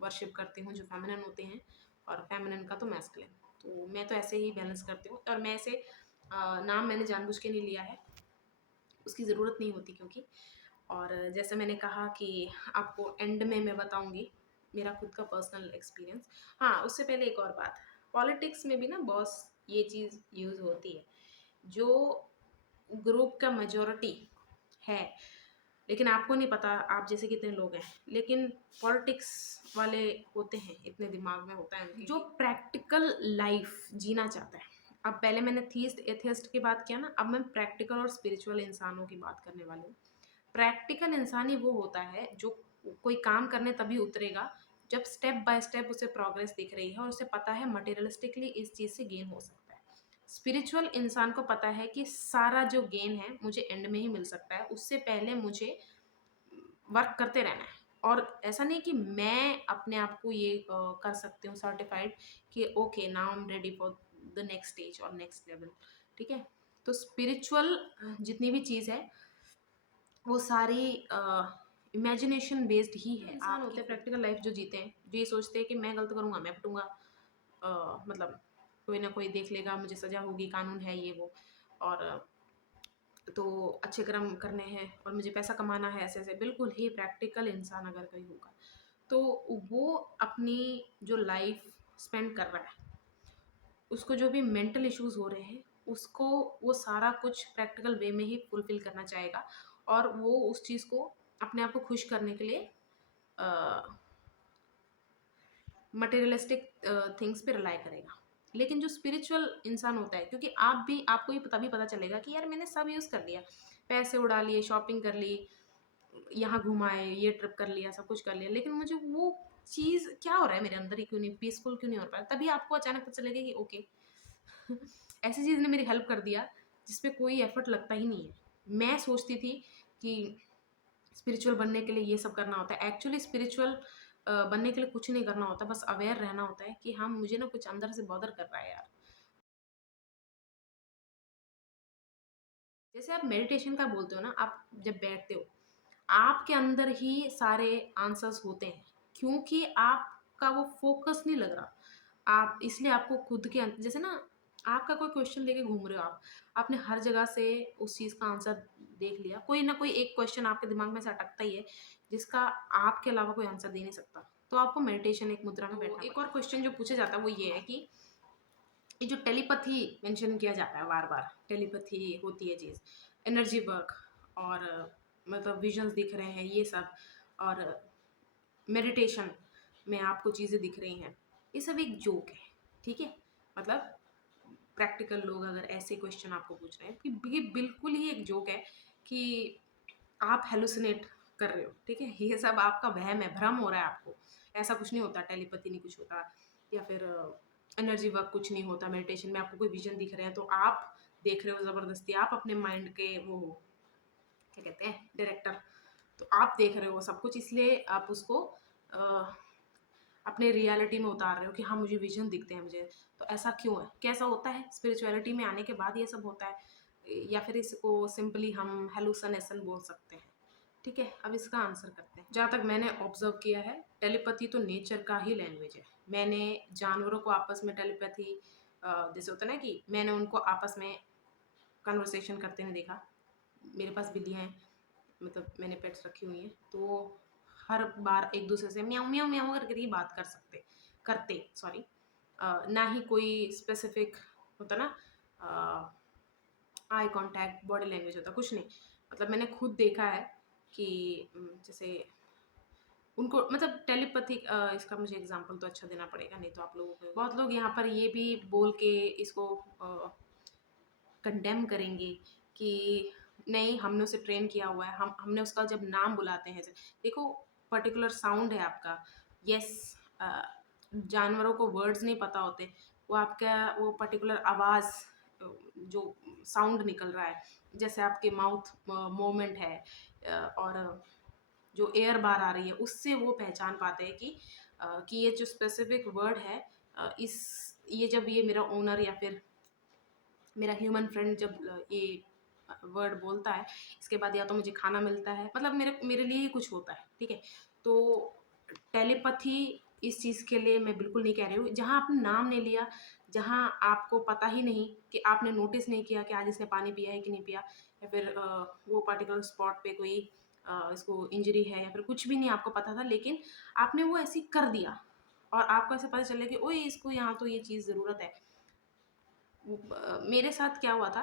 वर्शिप करती हूँ जो फेमिनिन होते हैं, और फेमिनिन का तो मैस्कुलिन। तो मैं तो ऐसे ही बैलेंस करती हूँ, और मैं ऐसे नाम मैंने जानबूझ के नहीं लिया है, उसकी ज़रूरत नहीं होती क्योंकि। और जैसे मैंने कहा कि आपको एंड में मैं बताऊँगी मेरा खुद का पर्सनल एक्सपीरियंस। हाँ, उससे पहले एक और बात, पॉलिटिक्स में भी ना बॉस ये चीज़ यूज़ होती है, जो ग्रुप का मेजॉरिटी है, लेकिन आपको नहीं पता आप जैसे कितने लोग हैं। लेकिन पॉलिटिक्स वाले होते हैं, इतने दिमाग में होता है उनके, जो प्रैक्टिकल लाइफ जीना चाहता है। अब पहले मैंने थीस्ट एथियस्ट की बात किया ना, अब मैं प्रैक्टिकल और स्पिरिचुअल इंसानों की बात करने वाली हूँ। प्रैक्टिकल इंसान ही वो होता है जो कोई काम करने तभी उतरेगा जब स्टेप बाय स्टेप उसे प्रोग्रेस दिख रही है और उसे पता है मटेरियलिस्टिकली इस चीज़ से गेन हो सकता है। स्पिरिचुअल इंसान को पता है कि सारा जो गेन है मुझे एंड में ही मिल सकता है, उससे पहले मुझे वर्क करते रहना है। और ऐसा नहीं कि मैं अपने आप को ये कर सकती हूँ सर्टिफाइड कि okay now I am ready for the next stage और नेक्स्ट लेवल। ठीक है, तो स्पिरिचुअल जितनी भी चीज़ है वो सारी इमेजिनेशन बेस्ड ही है। इंसान होते हैं प्रैक्टिकल लाइफ जो जीते हैं, जो ये सोचते हैं कि मैं गलत करूँगा मैं पिटूंगा, मतलब कोई ना कोई देख लेगा, मुझे सजा होगी, कानून है ये वो, और तो अच्छे कर्म करने हैं और मुझे पैसा कमाना है, ऐसे ऐसे बिल्कुल ही प्रैक्टिकल इंसान अगर कोई होगा तो वो अपनी जो लाइफ स्पेंड कर रहा है, उसको जो भी मेंटल इश्यूज हो रहे हैं उसको वो सारा कुछ प्रैक्टिकल वे में ही फुलफिल करना चाहेगा और वो उस चीज़ को अपने आप को खुश करने के लिए मटेरियलिस्टिक थिंग्स पे रिलाई करेगा। लेकिन जो स्पिरिचुअल इंसान होता है, क्योंकि आपको ही तभी पता चलेगा कि यार मैंने सब यूज़ कर लिया, पैसे उड़ा लिए, शॉपिंग कर ली, यहाँ घुमाए, ये ट्रिप कर लिया, सब कुछ कर लिया, लेकिन मुझे वो चीज़ क्या हो रहा है मेरे अंदर ही क्यों नहीं, पीसफुल क्यों नहीं हो पाया, तभी आपको अचानक पता चलेगा कि ओके ऐसी चीज़ ने मेरी हेल्प कर दिया जिसपे कोई एफर्ट लगता ही नहीं है। मैं सोचती थी कि स्पिरिचुअल बनने के लिए ये सब करना होता है, एक्चुअली स्पिरिचुअल बनने के लिए कुछ नहीं करना होता, बस अवेयर रहना होता है कि हाँ मुझे ना कुछ अंदर से बॉदर कर रहा है यार। जैसे आप मेडिटेशन का बोलते हो ना, आप जब बैठते हो आपके अंदर ही सारे आंसर्स होते हैं, क्योंकि आपका वो फोकस नहीं लग रहा, आप इसलिए आपको खुद के जैसे ना आपका कोई क्वेश्चन लेके घूम रहे हो आप, आपने हर जगह से उस चीज़ का आंसर देख लिया, कोई ना कोई एक क्वेश्चन आपके दिमाग में से अटकता ही है जिसका आपके अलावा कोई आंसर दे नहीं सकता, तो आपको मेडिटेशन एक मुद्रा में बैठना। एक और क्वेश्चन जो पूछा जाता है वो ये है कि ये जो टेलीपैथी मेंशन किया जाता है बार बार, टेलीपैथी होती है चीज़, एनर्जी वर्क, और मतलब विजन्स दिख रहे हैं ये सब, और मेडिटेशन में आपको चीज़ें दिख रही हैं, ये सब एक जोक है। ठीक है, मतलब प्रैक्टिकल लोग अगर ऐसे क्वेश्चन आपको पूछ रहे हैं कि ये बिल्कुल ही एक जोक है कि आप हेलुसिनेट कर रहे हो। ठीक है, ये सब आपका वहम है, भ्रम हो रहा है आपको, ऐसा कुछ नहीं होता, टेलीपैथी नहीं कुछ होता, या फिर एनर्जी वर्क कुछ नहीं होता, मेडिटेशन में आपको कोई विजन दिख रहे हैं तो आप देख रहे हो ज़बरदस्ती, आप अपने माइंड के वो क्या कहते हैं डायरेक्टर, तो आप देख रहे हो सब कुछ, इसलिए आप उसको अपने रियलिटी में उतार रहे हो कि हाँ मुझे विजन दिखते हैं मुझे, तो ऐसा क्यों है, कैसा होता है, स्पिरिचुअलिटी में आने के बाद ये सब होता है, या फिर इसको सिंपली हम हेलुसिनेशन बोल सकते हैं। ठीक है, अब इसका आंसर करते हैं। जहाँ तक मैंने ऑब्जर्व किया है, टेलीपैथी तो नेचर का ही लैंग्वेज है। मैंने जानवरों को आपस में टेलीपैथी जैसे होता है ना कि मैंने उनको आपस में कन्वर्सेशन करते हुए देखा, मेरे पास बिल्लियाँ हैं, मतलब मैंने पेट्स रखी हुई हैं, तो हर बार एक दूसरे से म्याऊं म्याऊं म्याऊं करके ही बात करते सॉरी, ना ही कोई स्पेसिफिक होता ना आई कांटेक्ट, बॉडी लैंग्वेज होता, कुछ नहीं। मतलब मैंने खुद देखा है कि जैसे उनको मतलब टेलीपैथिक, इसका मुझे एग्जांपल तो अच्छा देना पड़ेगा, नहीं तो आप लोगों को बहुत लोग यहाँ पर ये भी बोल के इसको कंडेम करेंगे कि नहीं हमने उसे ट्रेन किया हुआ है, हमने उसका जब नाम बुलाते हैं, देखो पर्टिकुलर साउंड है आपका, यस, जानवरों को वर्ड्स नहीं पता होते, वो आपका वो पर्टिकुलर आवाज़ जो साउंड निकल रहा है, जैसे आपके माउथ मूवमेंट है, और जो एयर बार आ रही है उससे वो पहचान पाते हैं कि ये जो स्पेसिफिक वर्ड है, इस ये जब ये मेरा ओनर या फिर मेरा ह्यूमन फ्रेंड जब ये वर्ड बोलता है, इसके बाद या तो मुझे खाना मिलता है, मतलब मेरे मेरे लिए ही कुछ होता है। ठीक है, तो टेलीपैथी इस चीज़ के लिए मैं बिल्कुल नहीं कह रही हूँ, जहाँ आपने नाम नहीं लिया, जहाँ आपको पता ही नहीं कि आपने नोटिस नहीं किया कि आज इसने पानी पिया है कि नहीं पिया, या फिर वो पर्टिकुलर स्पॉट पे कोई इसको इंजरी है या फिर कुछ भी नहीं आपको पता था, लेकिन आपने वो ऐसे कर दिया और आपको ऐसे पता चला कि ओए इसको यहाँ तो ये चीज़ ज़रूरत है। मेरे साथ क्या हुआ था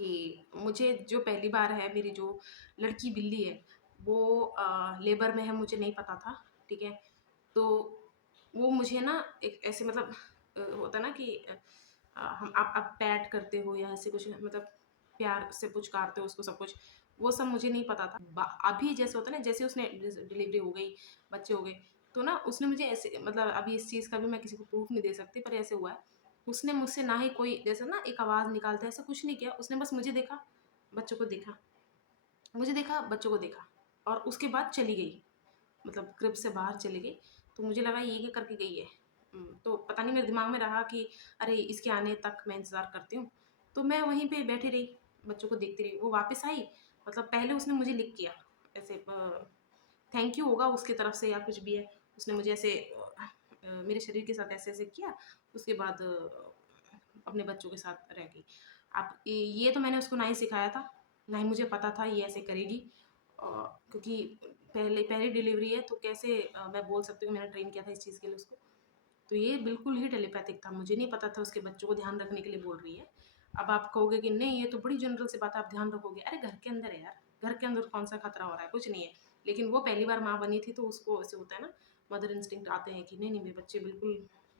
कि मुझे जो पहली बार है, मेरी जो लड़की बिल्ली है वो लेबर में है, मुझे नहीं पता था, ठीक है। तो वो मुझे ना एक ऐसे मतलब होता ना कि हम आप पैट करते हो या ऐसे कुछ मतलब प्यार से पुचकारते हो उसको सब कुछ, वो सब मुझे नहीं पता था। अभी जैसे होता है ना, जैसे उसने डिलीवरी हो गई, बच्चे हो गए, तो ना उसने मुझे ऐसे मतलब अभी इस चीज़ का भी मैं किसी को प्रूफ नहीं दे सकती, पर ऐसे हुआ है, उसने मुझसे ना ही कोई जैसे ना एक आवाज़ निकालता है ऐसा कुछ नहीं किया, उसने बस मुझे देखा, बच्चों को देखा, मुझे देखा, बच्चों को देखा, और उसके बाद चली गई, मतलब क्रिब से बाहर चली गई। तो मुझे लगा ये क्या करके गई है। तो पता नहीं मेरे दिमाग में रहा कि अरे इसके आने तक मैं इंतज़ार करती हूँ। तो मैं वहीं पे बैठी रही, बच्चों को देखती रही। वो वापस आई, मतलब पहले उसने मुझे लिख किया ऐसे, थैंक यू होगा उसकी तरफ से या कुछ भी है। उसने मुझे ऐसे मेरे शरीर के साथ ऐसे-ऐसे किया, उसके बाद अपने बच्चों के साथ रह गई। अब ये तो मैंने उसको ना ही सिखाया था, ना ही मुझे पता था ये ऐसे करेगी। क्योंकि पहले पहली डिलीवरी है तो कैसे मैं बोल सकती हूँ कि मैंने ट्रेन किया था इस चीज़ के लिए उसको। तो ये बिल्कुल ही टेलीपैथिक था, मुझे नहीं पता था उसके बच्चों को ध्यान रखने के लिए बोल रही है। अब आप कहोगे कि नहीं ये तो बड़ी जनरल सी बात है, आप ध्यान रखोगे। अरे घर के अंदर है यार, घर के अंदर कौन सा खतरा हो रहा है, कुछ नहीं है। लेकिन वो पहली बार माँ बनी थी तो उसको ऐसे होता है ना, मदर इंस्टिंक्ट आते हैं कि नहीं नहीं मेरे बच्चे बिल्कुल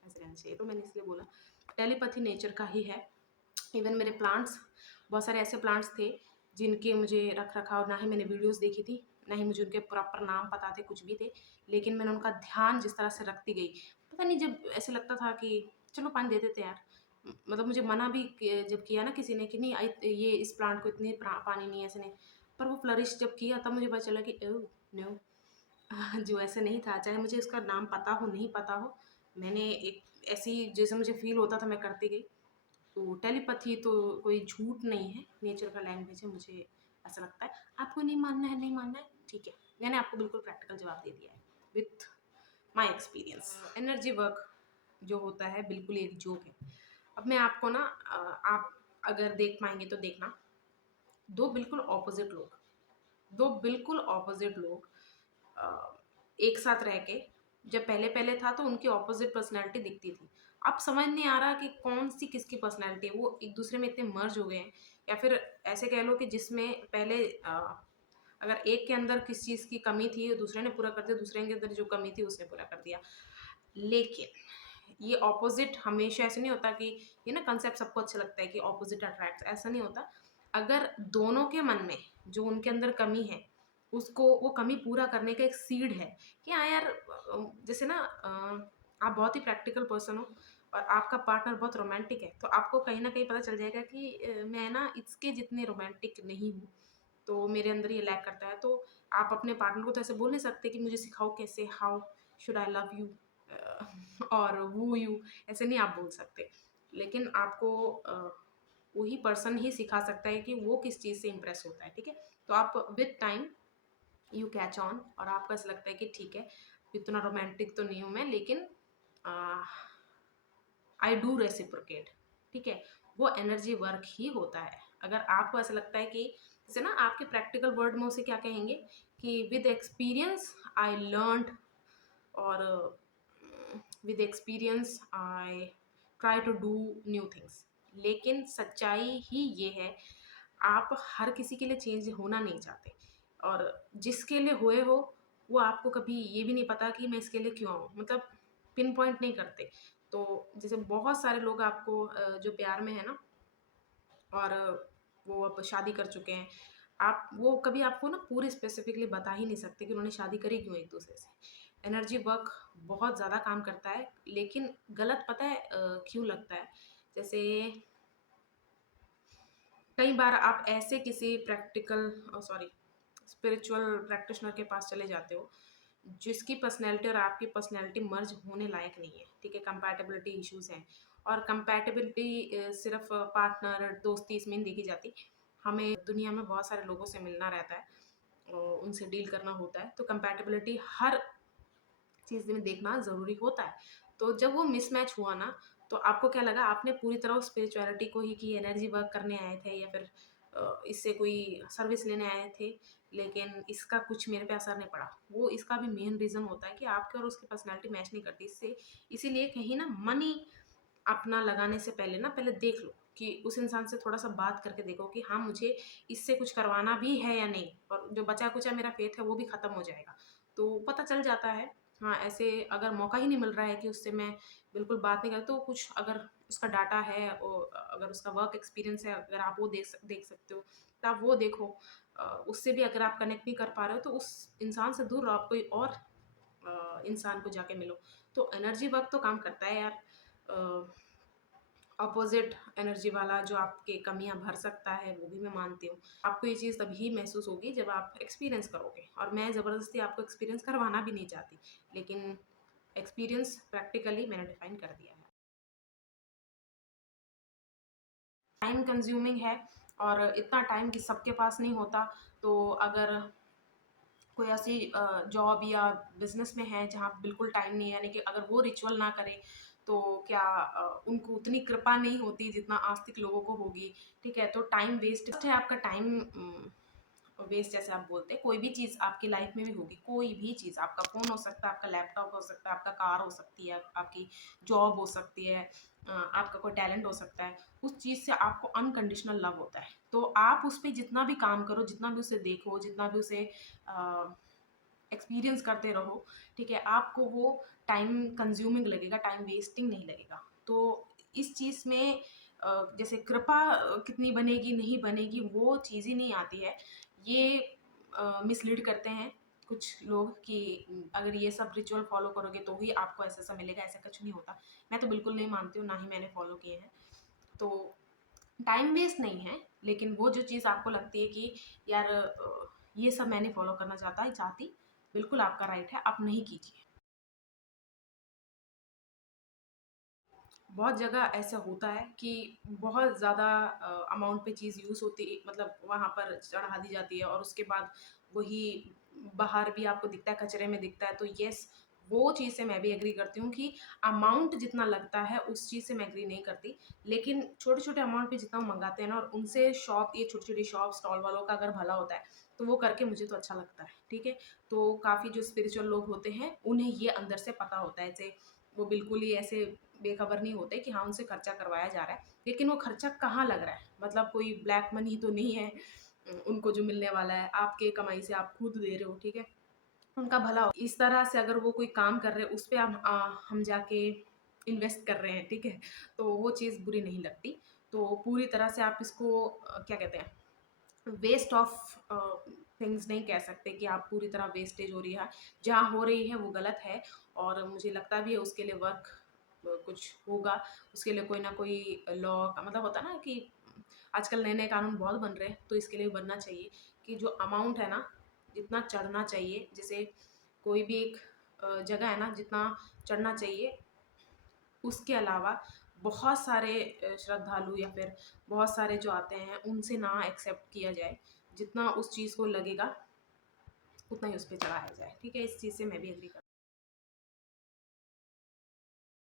ऐसे रहने चाहिए। तो मैंने इसलिए बोला टेलीपैथी नेचर का ही है। इवन मेरे प्लांट्स, बहुत सारे ऐसे प्लांट्स थे जिनके मुझे रख रखाव, ना ही मैंने वीडियोस देखी थी, ना ही मुझे उनके प्रॉपर नाम पता थे, कुछ भी थे, लेकिन मैंने उनका ध्यान जिस तरह से रखती गई, पता नहीं जब ऐसे लगता था कि चलो पानी दे देते यार। मतलब मुझे मना भी जब किया ना किसी ने कि नहीं ये इस प्लांट को इतने पानी नहीं ऐसे नहीं, पर वो फ्लरिश जब किया तब मुझे पता चला कि ओह नो, जो ऐसे नहीं था, चाहे मुझे उसका नाम पता हो नहीं पता हो, मैंने एक ऐसी जैसे मुझे फील होता था मैं करती गई। तो टेलीपैथी तो कोई झूठ नहीं है, नेचर का लैंग्वेज है, मुझे ऐसा लगता है। आपको नहीं मानना है, नहीं मानना है, ठीक है। मैंने आपको बिल्कुल प्रैक्टिकल जवाब दे दिया है with my experience. Energy work जो होता है बिल्कुल एक जोक है। अब मैं आपको ना आप अगर देख पाएंगे तो देखना, दो बिल्कुल ऑपोजिट लोग, दो बिल्कुल ऑपोजिट लोग एक साथ रह के, जब पहले पहले था तो उनकी ऑपोजिट पर्सनैलिटी दिखती थी। अब समझ नहीं आ रहा कि कौन सी किसकी पर्सनैलिटी है, वो एक दूसरे में इतने मर्ज हो गए हैं, या फिर ऐसे कह लो कि जिसमें पहले अगर एक के अंदर किस चीज़ की कमी थी दूसरे ने पूरा कर दिया, दूसरे के अंदर जो कमी थी उसने पूरा कर दिया। लेकिन ये ऑपोजिट हमेशा ऐसे नहीं होता कि ये ना कंसेप्ट सबको अच्छा लगता है कि ऑपोजिट अट्रैक्ट्स, ऐसा नहीं होता। अगर दोनों के मन में जो उनके अंदर कमी है उसको वो कमी पूरा करने का एक सीड है कि हाँ यार, जैसे ना आप बहुत ही प्रैक्टिकल पर्सन हो और आपका पार्टनर बहुत रोमांटिक है, तो आपको कहीं ना कहीं पता चल जाएगा कि मैं ना इसके जितनी रोमांटिक नहीं हूँ, तो मेरे अंदर ये लैक करता है। तो आप अपने पार्टनर को तो ऐसे बोल नहीं सकते कि मुझे सिखाओ कैसे, how should I love you और वू यू, ऐसे नहीं आप बोल सकते। लेकिन आपको वही पर्सन ही सिखा सकता है कि वो किस चीज़ से इम्प्रेस होता है, ठीक है। तो आप with time you catch on, और आपको ऐसा लगता है कि ठीक है इतना रोमांटिक तो नहीं हूँ मैं, लेकिन आई डू रेसिप्रोकेट, ठीक है। वो एनर्जी वर्क ही होता है। अगर आपको ऐसा लगता है कि जैसे ना आपके प्रैक्टिकल वर्ड में उसे क्या कहेंगे कि विद एक्सपीरियंस आई लर्न, और with experience I try to do new things. लेकिन सच्चाई ही ये है, आप हर किसी के लिए चेंज होना नहीं चाहते, और जिसके लिए हुए हो वो आपको कभी ये भी नहीं पता कि मैं इसके लिए क्यों आऊँ, मतलब पिन पॉइंट नहीं करते। तो जैसे बहुत सारे लोग आपको जो प्यार में है ना, और वो अब शादी कर चुके हैं, आप वो कभी आपको ना पूरे स्पेसिफिकली बता ही नहीं सकते कि उन्होंने शादी करी क्यों एक दूसरे से। एनर्जी वर्क बहुत ज़्यादा काम करता है, लेकिन गलत पता है क्यों लगता है। जैसे कई बार आप ऐसे किसी प्रैक्टिकल सॉरी स्पिरिचुअल प्रैक्टिशनर के पास चले जाते हो जिसकी पर्सनैलिटी और आपकी पर्सनैलिटी मर्ज होने लायक नहीं है, ठीक है, कंपैटिबिलिटी इश्यूज हैं। और कंपैटिबिलिटी सिर्फ पार्टनर दोस्ती इसमें नहीं देखी जाती, हमें दुनिया में बहुत सारे लोगों से मिलना रहता है और उनसे डील करना होता है, तो कंपैटिबिलिटी हर चीज़ में देखना ज़रूरी होता है। तो जब वो मिसमैच हुआ ना, तो आपको क्या लगा, आपने पूरी तरह स्पिरिचुअलिटी को ही कि एनर्जी वर्क करने आए थे या फिर इससे कोई सर्विस लेने आए थे, लेकिन इसका कुछ मेरे पे असर नहीं पड़ा। वो इसका भी मेन रीज़न होता है कि आपके और उसकी पर्सनैलिटी मैच नहीं करती, इससे इसीलिए कहीं ना मनी अपना लगाने से पहले ना पहले देख लो कि उस इंसान से थोड़ा सा बात करके देखो कि हाँ मुझे इससे कुछ करवाना भी है या नहीं, और जो बचा कुचा मेरा फेथ है वो भी ख़त्म हो जाएगा। तो पता चल जाता है। हाँ, ऐसे अगर मौका ही नहीं मिल रहा है कि उससे मैं बिल्कुल बात नहीं कर, तो कुछ अगर उसका डाटा है और अगर उसका वर्क एक्सपीरियंस है, अगर आप वो देख सकते हो तो आप वो देखो। उससे भी अगर आप कनेक्ट नहीं कर पा रहे हो तो उस इंसान से दूर रहो, आप कोई और इंसान को जाके मिलो। तो एनर्जी वर्क तो काम करता है यार। अपोजिट एनर्जी वाला जो आपके कमियां भर सकता है वो भी मैं मानती हूँ। आपको ये चीज़ तभी महसूस होगी जब आप एक्सपीरियंस करोगे, और मैं ज़बरदस्ती आपको एक्सपीरियंस करवाना भी नहीं चाहती, लेकिन एक्सपीरियंस प्रैक्टिकली मैंने डिफाइन कर दिया है। टाइम कंज्यूमिंग है, और इतना टाइम कि सबके पास नहीं होता। तो अगर कोई ऐसी जॉब या बिजनेस में है जहाँ बिल्कुल टाइम नहीं है, यानी कि अगर वो रिचुअल ना करे तो क्या उनको उतनी कृपा नहीं होती जितना आस्तिक लोगों को होगी। ठीक है, तो टाइम वेस्ट है आपका। टाइम वेस्ट जैसे आप बोलते हैं, कोई भी चीज़ आपकी लाइफ में भी होगी, कोई भी चीज़, आपका फ़ोन हो सकता है, आपका लैपटॉप हो सकता है, आपका कार हो सकती है, आपकी जॉब हो सकती है, आपका कोई टैलेंट हो सकता है। उस चीज़ से आपको अनकंडीशनल लव होता है, तो आप उस पर जितना भी काम करो, जितना भी उसे देखो, जितना भी उसे एक्सपीरियंस करते रहो, ठीक है, आपको वो टाइम कंज्यूमिंग लगेगा, टाइम वेस्टिंग नहीं लगेगा। तो इस चीज़ में जैसे कृपा कितनी बनेगी नहीं बनेगी वो चीज़ ही नहीं आती है। ये मिसलीड करते हैं कुछ लोग कि अगर ये सब रिचुअल फॉलो करोगे तो ही आपको ऐसा ऐसा मिलेगा, ऐसा कुछ नहीं होता। मैं तो बिल्कुल नहीं मानती हूँ, ना ही मैंने फॉलो किए हैं। तो टाइम वेस्ट नहीं है, लेकिन वो जो चीज़ आपको लगती है कि यार ये सब मैंने फॉलो करना चाहती, बिल्कुल आपका राइट है, आप नहीं कीजिए। बहुत जगह ऐसा होता है कि बहुत ज़्यादा अमाउंट पे चीज़ यूज़ होती, मतलब वहाँ पर चढ़ा दी जाती है, और उसके बाद वही बाहर भी आपको दिखता है, कचरे में दिखता है। तो येस, वो चीज़ से मैं भी एग्री करती हूँ कि अमाउंट जितना लगता है उस चीज़ से मैं एग्री नहीं करती। लेकिन छोटे-छोटे अमाउंट पे जितना वो मंगाते हैं ना, और उनसे ये छोटी-छोटी शॉप, स्टॉल वालों का अगर भला होता है, तो वो करके मुझे तो अच्छा लगता है, ठीक है? तो काफ़ी जो स्पिरिचुअल लोग होते हैं, उन्हें ये अंदर से पता होता है। जैसे वो बिल्कुल ही ऐसे बेखबर नहीं होते कि हाँ उनसे खर्चा करवाया जा रहा है, लेकिन वो खर्चा कहाँ लग रहा है, मतलब कोई ब्लैक मनी तो नहीं है उनको जो मिलने वाला है, आपके कमाई से आप खुद दे रहे हो, ठीक है, उनका भला हो। इस तरह से अगर वो कोई काम कर रहे हैं उस पे हम जाके इन्वेस्ट कर रहे हैं, ठीक है, तो वो चीज़ बुरी नहीं लगती। तो पूरी तरह से आप इसको क्या कहते हैं, वेस्ट ऑफ थिंग्स नहीं कह सकते कि आप पूरी तरह वेस्टेज हो रही है। जहाँ हो रही है वो गलत है, और मुझे लगता भी है उसके लिए वर्क कुछ होगा। उसके लिए कोई ना कोई लॉ का मतलब होता है ना कि आजकल नए-नए कानून बहुत बन रहे हैं, तो इसके लिए बनना चाहिए कि जो अमाउंट है ना, जितना चढ़ना चाहिए, जैसे कोई भी एक जगह है ना, जितना चढ़ना चाहिए, उसके अलावा बहुत सारे श्रद्धालु या फिर बहुत सारे जो आते हैं उनसे ना एक्सेप्ट किया जाए। जितना उस चीज़ को लगेगा उतना ही उस पे चढ़ाया जाए, ठीक है? इस चीज़ से मैं भी एग्री करती हूँ।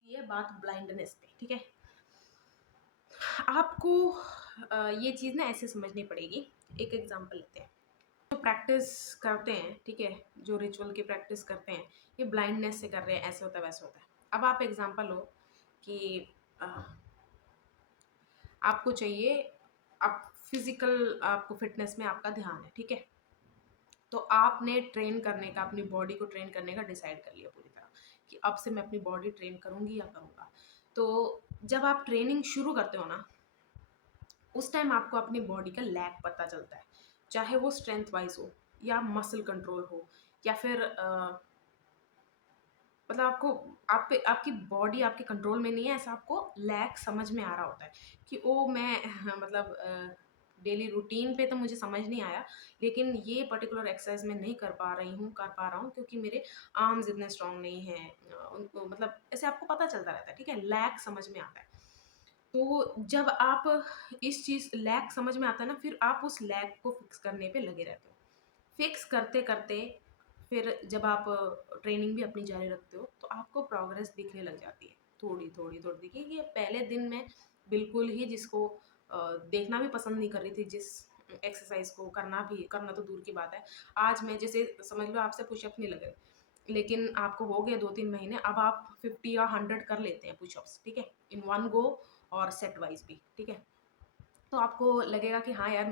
ये बात ब्लाइंडनेस पे, ठीक है? आपको ये चीज़ ना ऐसे समझनी पड़ेगी। एक एग्ज़ाम्पल लेते हैं। जो प्रैक्टिस करते हैं, ठीक है? जो रिचुअल की प्रैक्टिस करते हैं, ये ब्लाइंडनेस से कर रहे हैं, ऐसे होता है, वैसे होता है। अब आप एग्ज़ाम्पल लो कि अ आपको चाहिए, आप फिज़िकल आपको फ़िटनेस में आपका ध्यान है, ठीक है? तो आपने ट्रेन करने का, अपनी बॉडी को ट्रेन करने का डिसाइड कर लिया पूरी तरह कि अब से मैं अपनी बॉडी ट्रेन करूँगी या करूँगा। तो जब आप ट्रेनिंग शुरू करते हो ना, उस टाइम आपको अपनी बॉडी का लैक पता चलता है। चाहे वो स्ट्रेंथ वाइज़ हो, या मसल कंट्रोल हो, या फिर मतलब आपको आप पे आपकी बॉडी आपके कंट्रोल में नहीं है, ऐसा आपको लैक समझ में आ रहा होता है कि ओ मैं मतलब डेली रूटीन पे तो मुझे समझ नहीं आया, लेकिन ये पर्टिकुलर एक्सरसाइज मैं नहीं कर पा रहा हूँ क्योंकि मेरे आर्म्स इतने स्ट्रांग नहीं हैं। उनको मतलब ऐसे आपको पता चलता रहता है, ठीक है? लैक समझ में आता है। तो जब आप इस चीज़ लैक समझ में आता है ना, फिर आप उस लैक को फिक्स करने पे लगे रहते हो। फिक्स करते-करते फिर जब आप ट्रेनिंग भी अपनी जारी रखते हो, तो आपको प्रोग्रेस दिखने लग जाती है। थोड़ी देखिए कि पहले दिन में बिल्कुल ही जिसको देखना भी पसंद नहीं कर रही थी, जिस एक्सरसाइज़ को करना तो दूर की बात है। आज मैं जैसे समझ लो आपसे पुशअप नहीं लग रहे, लेकिन आपको हो गए 2-3 महीने, अब आप 50 या 100 कर लेते हैं पुशअप्स, ठीक है? इन वन गो और सेट वाइज़ भी, ठीक है? तो आपको लगेगा कि हाँ यार,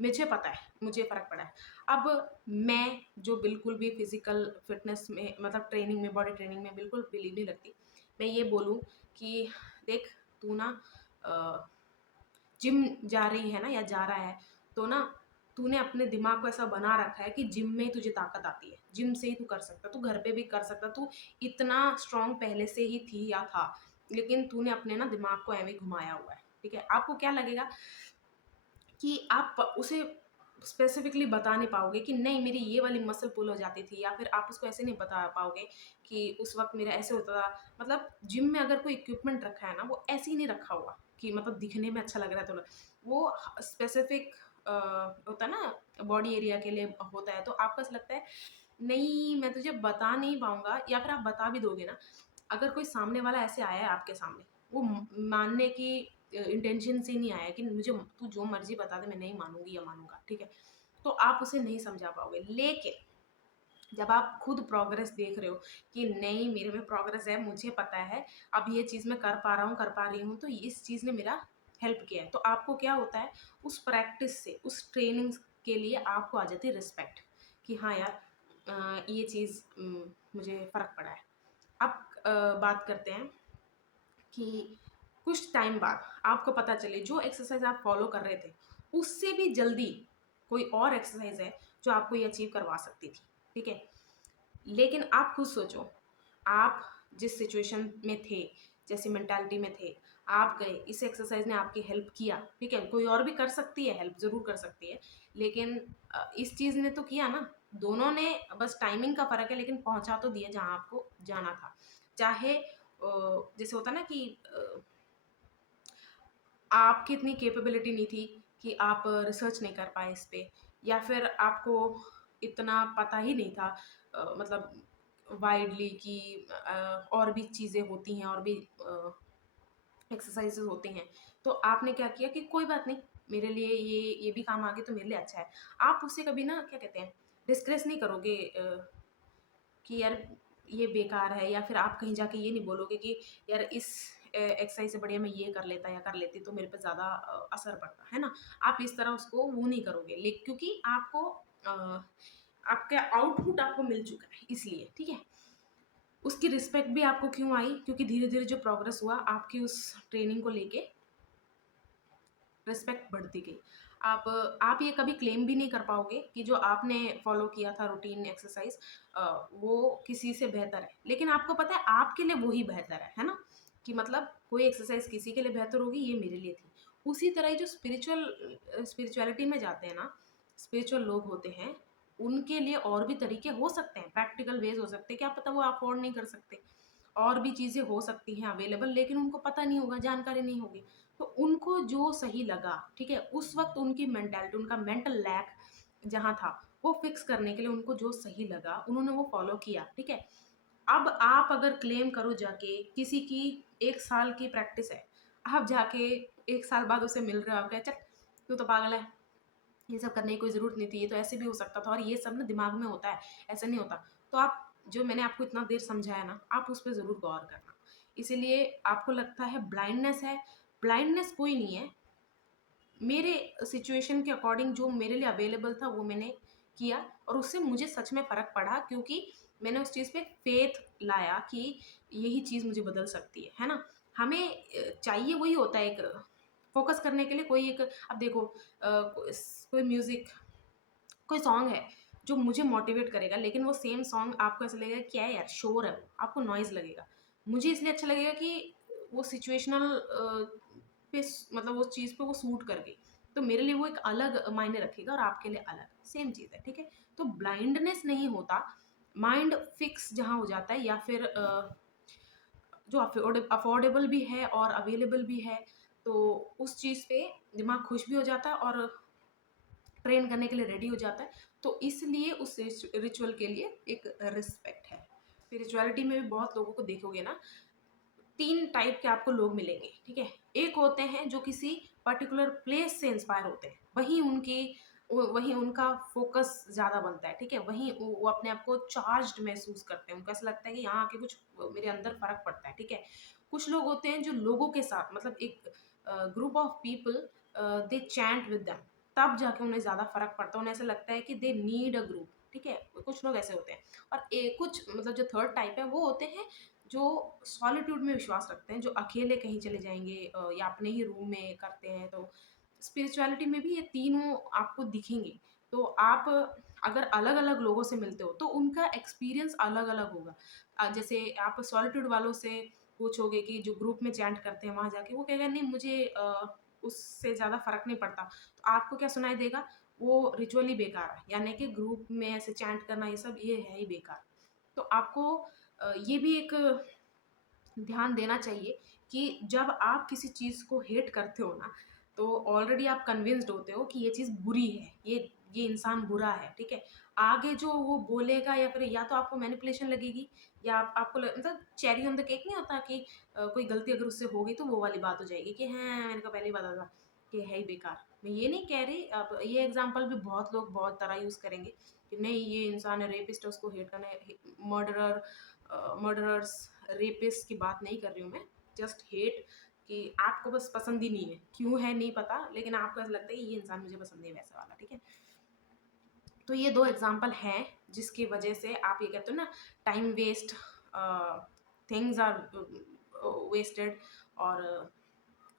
मुझे पता है, मुझे फ़र्क पड़ा है। अब मैं जो बिल्कुल भी फ़िज़िकल फ़िटनेस में मतलब ट्रेनिंग में, बॉडी ट्रेनिंग में बिल्कुल बिलीव नहीं रखती। मैं ये बोलूँ कि देख, तू ना अ, जिम जा रही है ना या जा रहा है, तो ना तूने अपने दिमाग को ऐसा बना रखा है कि जिम में ही तुझे ताकत आती है, जिम से ही तू कर सकता है, तू घर पे भी कर सकता है, तू इतना स्ट्रॉन्ग पहले से ही थी या था, लेकिन तूने अपने ना दिमाग को ऐਵੇਂ घुमाया हुआ है, ठीक है? आपको क्या लगेगा कि आप उसे स्पेसिफिकली बता नहीं पाओगे कि नहीं, मेरी ये वाली मसल पुल हो जाती थी, या फिर आप उसको ऐसे नहीं बता पाओगे कि उस वक्त मेरा ऐसे होता था। मतलब जिम में अगर कोई इक्विपमेंट रखा है ना, वो ऐसे ही नहीं रखा हुआ कि मतलब दिखने में अच्छा लग रहा है, तो वो स्पेसिफिक होता है ना, बॉडी एरिया के लिए होता है। तो आपको ऐसा लगता है नहीं, मैं तुझे बता नहीं पाऊंगा, या फिर आप बता भी दोगे ना, अगर कोई सामने वाला ऐसे आया है आपके सामने, वो मानने की इंटेंशन से नहीं आया कि मुझे तू जो मर्जी बता दे, मैं नहीं मानूंगी या मानूंगा, ठीक है? तो आप उसे नहीं समझा पाओगे। लेकिन जब आप खुद प्रोग्रेस देख रहे हो कि नहीं, मेरे में प्रोग्रेस है, मुझे पता है अब ये चीज़ मैं कर पा रहा हूँ, कर पा रही हूँ, तो इस चीज़ ने मेरा हेल्प किया है, तो आपको क्या होता है, उस प्रैक्टिस से, उस ट्रेनिंग के लिए आपको आ जाती है रिस्पेक्ट कि हाँ यार, ये चीज़ मुझे फ़र्क पड़ा है। अब बात करते हैं कि कुछ टाइम बाद आपको पता चले जो एक्सरसाइज आप फॉलो कर रहे थे, उससे भी जल्दी कोई और एक्सरसाइज है जो आपको ये अचीव करवा सकती थी, ठीक है? लेकिन आप खुद सोचो, आप जिस सिचुएशन में थे, जैसी मेंटालिटी में थे, आप गए, इस एक्सरसाइज ने आपकी हेल्प किया, ठीक है? कोई और भी कर सकती है, हेल्प ज़रूर कर सकती है, लेकिन इस चीज़ ने तो किया ना, दोनों ने, बस टाइमिंग का फ़र्क है, लेकिन पहुँचा तो दिया जहाँ आपको जाना था। चाहे जैसे होता है ना कि आपकी इतनी कैपेबिलिटी नहीं थी कि आप रिसर्च नहीं कर पाए इस पे, या फिर आपको इतना पता ही नहीं था मतलब वाइडली कि और भी चीज़ें होती हैं, और भी एक्सरसाइजेज होते हैं। तो आपने क्या किया कि कोई बात नहीं, मेरे लिए ये भी काम आ गया, तो मेरे लिए अच्छा है। आप उससे कभी ना, क्या कहते हैं, डिस्करेज नहीं करोगे कि यार ये बेकार है, या फिर आप कहीं जाके ये नहीं बोलोगे कि यार इस एक्सरसाइज से बढ़िया मैं ये कर लेता या कर लेती तो मेरे पे ज़्यादा असर पड़ता है ना। आप इस तरह उसको वो नहीं करोगे, लेकिन क्योंकि आपको आपका आउटपुट आपको मिल चुका है, इसलिए, ठीक है? उसकी रिस्पेक्ट भी आपको क्यों आई, क्योंकि धीरे धीरे जो प्रोग्रेस हुआ आपकी उस ट्रेनिंग को लेके, रिस्पेक्ट बढ़ती गई। आप ये कभी क्लेम भी नहीं कर पाओगे कि जो आपने फॉलो किया था रूटीन एक्सरसाइज, वो किसी से बेहतर है, लेकिन आपको पता है आपके लिए वही बेहतर है ना? कि मतलब कोई एक्सरसाइज किसी के लिए बेहतर होगी, ये मेरे लिए थी। उसी तरह ही जो स्पिरिचुअलिटी में जाते हैं ना, स्पिरिचुअल लोग होते हैं, उनके लिए और भी तरीके हो सकते हैं, प्रैक्टिकल वेज हो सकते हैं, क्या पता वो अफोर्ड नहीं कर सकते, और भी चीज़ें हो सकती हैं अवेलेबल, लेकिन उनको पता नहीं होगा, जानकारी नहीं होगी। तो उनको जो सही लगा, ठीक है, उस वक्त उनकी मेंटालिटी, उनका मेंटल लैक जहाँ था, वो फिक्स करने के लिए उनको जो सही लगा उन्होंने वो फॉलो किया, ठीक है? अब आप अगर क्लेम करो जाके, किसी की 1 साल की प्रैक्टिस है, आप जाके 1 साल बाद उसे मिल रहे हो, आप कहे चल तू तो पागल है, ये सब करने की कोई ज़रूरत नहीं थी, ये तो ऐसे भी हो सकता था, और ये सब ना दिमाग में होता है, ऐसा नहीं होता। तो आप, जो मैंने आपको इतना देर समझाया ना, आप उस पे ज़रूर गौर करना। इसीलिए आपको लगता है ब्लाइंडनेस है, ब्लाइंडनेस कोई नहीं है। मेरे सिचुएशन के अकॉर्डिंग जो मेरे लिए अवेलेबल था वो मैंने किया, और उससे मुझे सच में फ़र्क पड़ा, क्योंकि मैंने उस चीज़ पे फेथ लाया कि यही चीज़ मुझे बदल सकती है ना? हमें चाहिए वही होता है, एक फ़ोकस करने के लिए कोई एक, अब देखो कोई म्यूज़िक, कोई सॉन्ग है जो मुझे मोटिवेट करेगा, लेकिन वो सेम सॉन्ग आपको ऐसा लगेगा क्या है यार, शोर है वो, आपको नॉइज़ लगेगा। मुझे इसलिए अच्छा लगेगा कि वो सिचुएशनल मतलब उस चीज़ पे वो सूट कर गई, तो मेरे लिए वो एक अलग मायने रखेगा, और आपके लिए अलग, सेम चीज़ है, ठीक है? तो ब्लाइंडनेस नहीं होता, माइंड फिक्स जहाँ हो जाता है, या फिर जो अफोर्डेबल भी है और अवेलेबल भी है, तो उस चीज़ पे दिमाग खुश भी हो जाता है, और ट्रेन करने के लिए रेडी हो जाता है। तो इसलिए उस रिचुअल के लिए एक रिस्पेक्ट है। स्पिरिचुअलिटी में भी बहुत लोगों को देखोगे ना, 3 टाइप के आपको लोग मिलेंगे, ठीक है? एक होते हैं जो किसी पर्टिकुलर प्लेस से इंस्पायर होते हैं, वहीं उनकी वहीं उनका फोकस ज़्यादा बनता है, ठीक है? वहीं वो अपने आप को चार्ज्ड महसूस करते हैं, उनको ऐसा लगता है कि यहाँ आके कुछ मेरे अंदर फ़र्क पड़ता है, ठीक है? कुछ लोग होते हैं जो लोगों के साथ मतलब एक group of people they chant with them, तब जाके उन्हें ज़्यादा फ़र्क पड़ता है, उन्हें ऐसा लगता है कि दे नीड अ ग्रुप, ठीक है? कुछ लोग ऐसे होते हैं। और कुछ मतलब जो थर्ड टाइप है वो होते हैं जो सॉलिट्यूड में विश्वास रखते हैं, जो अकेले कहीं चले जाएँगे या अपने ही रूम में करते हैं। तो स्पिरिचुअलिटी में भी ये तीनों आपको दिखेंगे। तो आप अगर अलग-अलग लोगों से मिलते हो तो उनका एक्सपीरियंस अलग-अलग होगा। जैसे आप सॉलिट्यूड वालों से पूछोगे कि जो ग्रुप में चैंट करते हैं वहाँ जाके, वो कहेगा नहीं मुझे उससे ज़्यादा फ़र्क नहीं पड़ता। तो आपको क्या सुनाई देगा? वो रिचुअल ही बेकार है, यानी कि ग्रुप में ऐसे चैंट करना ये सब ये है ही बेकार। तो आपको ये भी एक ध्यान देना चाहिए कि जब आप किसी चीज़ को हेट करते हो ना, तो ऑलरेडी आप कन्विंस्ड होते हो कि ये चीज़ बुरी है, ये इंसान बुरा है, ठीक है? आगे जो वो बोलेगा या फिर या तो आपको मैनिपुलेशन लगेगी या आपको मतलब चेरी ऑन द केक नहीं होता कि कोई गलती अगर उससे हो गई तो वो वाली बात हो जाएगी कि हाँ, मैंने कहा पहले ही पता था कि है ही बेकार। मैं ये नहीं कह रही, अब ये एग्ज़ाम्पल भी बहुत लोग बहुत तरह यूज़ करेंगे कि नहीं ये इंसान है, रेपिस्ट है, उसको हेट करना है, मर्डरर मर्डरर्स, रेपिस्ट की बात नहीं कर रही हूँ मैं, जस्ट हेट कि आपको बस पसंद ही नहीं है, क्यों है नहीं पता, लेकिन आपको ऐसा लगता है कि ये इंसान मुझे पसंद नहीं है वैसा वाला, ठीक है? तो ये 2 एग्ज़ाम्पल हैं जिसकी वजह से आप ये कहते हो ना time waste, things are wasted, और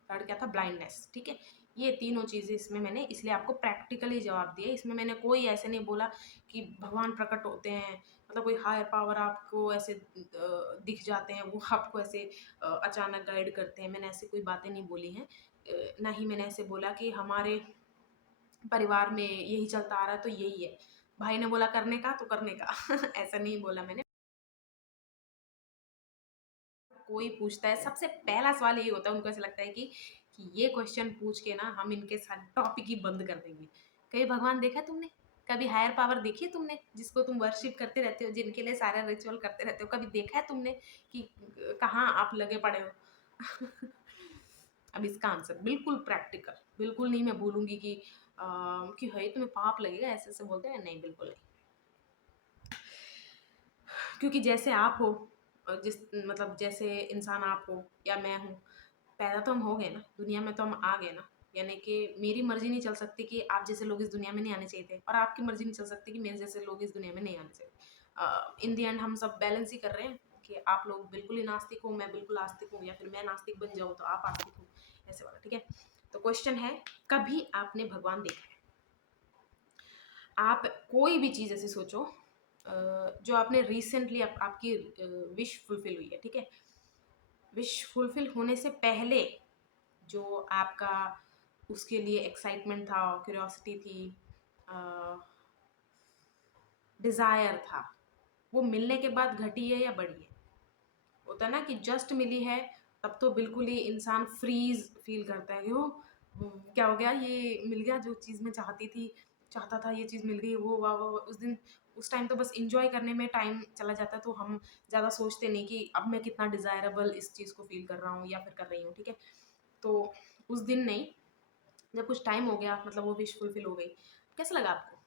थर्ड क्या था? ब्लाइंडनेस, ठीक है? ये तीनों चीज़ें इसमें मैंने इसलिए आपको प्रैक्टिकली जवाब दिए। इसमें मैंने कोई ऐसे नहीं बोला कि भगवान प्रकट होते हैं, मतलब कोई हायर पावर आपको ऐसे दिख जाते हैं, वो आपको ऐसे अचानक गाइड करते हैं। मैंने ऐसी कोई बातें नहीं बोली हैं। ना ही मैंने ऐसे बोला कि हमारे परिवार में यही चलता आ रहा है तो यही है। भाई ने बोला करने का तो करने का ऐसा नहीं बोला मैंने। कोई पूछता है सबसे पहला सवाल यही होता है, उनको ऐसा लगता है कि ये क्वेश्चन पूछ के ना हम इनके साथ टॉपिक ही बंद कर देंगे। कभी भगवान देखा है तुमने? कभी हायर पावर देखी है तुमने जिसको तुम वर्शिप करते रहते हो, जिनके लिए सारा रिचुअल करते रहते हो? कभी देखा है तुमने कि कहाँ आप लगे पड़े हो? अब इसका आंसर बिल्कुल प्रैक्टिकल, बिल्कुल नहीं मैं बोलूँगी कि है तुम्हें पाप लगेगा ऐसे-ऐसे बोलते हैं, नहीं बिल्कुल नहीं। क्योंकि जैसे आप हो, जिस मतलब जैसे इंसान आप हो या मैं हूँ, पैदा तो हम हो गए ना, दुनिया में तो हम आ गए ना, यानी कि मेरी मर्ज़ी नहीं चल सकती कि आप जैसे लोग इस दुनिया में नहीं आने चाहिए थे, और आपकी मर्ज़ी नहीं चल सकती कि मेरे जैसे लोग इस दुनिया में नहीं आने चाहिए। इन द एंड हम सब बैलेंस ही कर रहे हैं कि आप लोग बिल्कुल ही नास्तिक हो, मैं बिल्कुल आस्तिक हूँ, या फिर मैं नास्तिक बन जाऊँ तो आप आस्तिक हो, ऐसे वाला, ठीक है? तो क्वेश्चन है, कभी आपने भगवान देखा है? आप कोई भी चीज़ ऐसी सोचो जो आपने रिसेंटली आपकी विश फुलफिल हुई है, ठीक है? विश फुलफिल होने से पहले जो आपका उसके लिए एक्साइटमेंट था, क्यूरियोसिटी थी, डिज़ायर था, वो मिलने के बाद घटी है या बढ़ी है? होता है ना कि जस्ट मिली है, तब तो बिल्कुल ही इंसान फ्रीज़ फ़ील करता है कि ओह! क्या हो गया? ये मिल गया जो चीज़ मैं चाहता था, ये चीज़ मिल गई, वो वाह, वाह, वाह! उस टाइम तो बस एन्जॉय करने में टाइम चला जाता है, तो हम ज़्यादा सोचते नहीं कि अब मैं कितना डिज़ायरेबल इस चीज़ को फ़ील कर रहा हूँ या फिर कर रही हूँ, ठीक है? तो उस दिन नहीं, जब कुछ टाइम हो गया, मतलब वो विश फुलफिल हो गई, कैसा लगा आपको?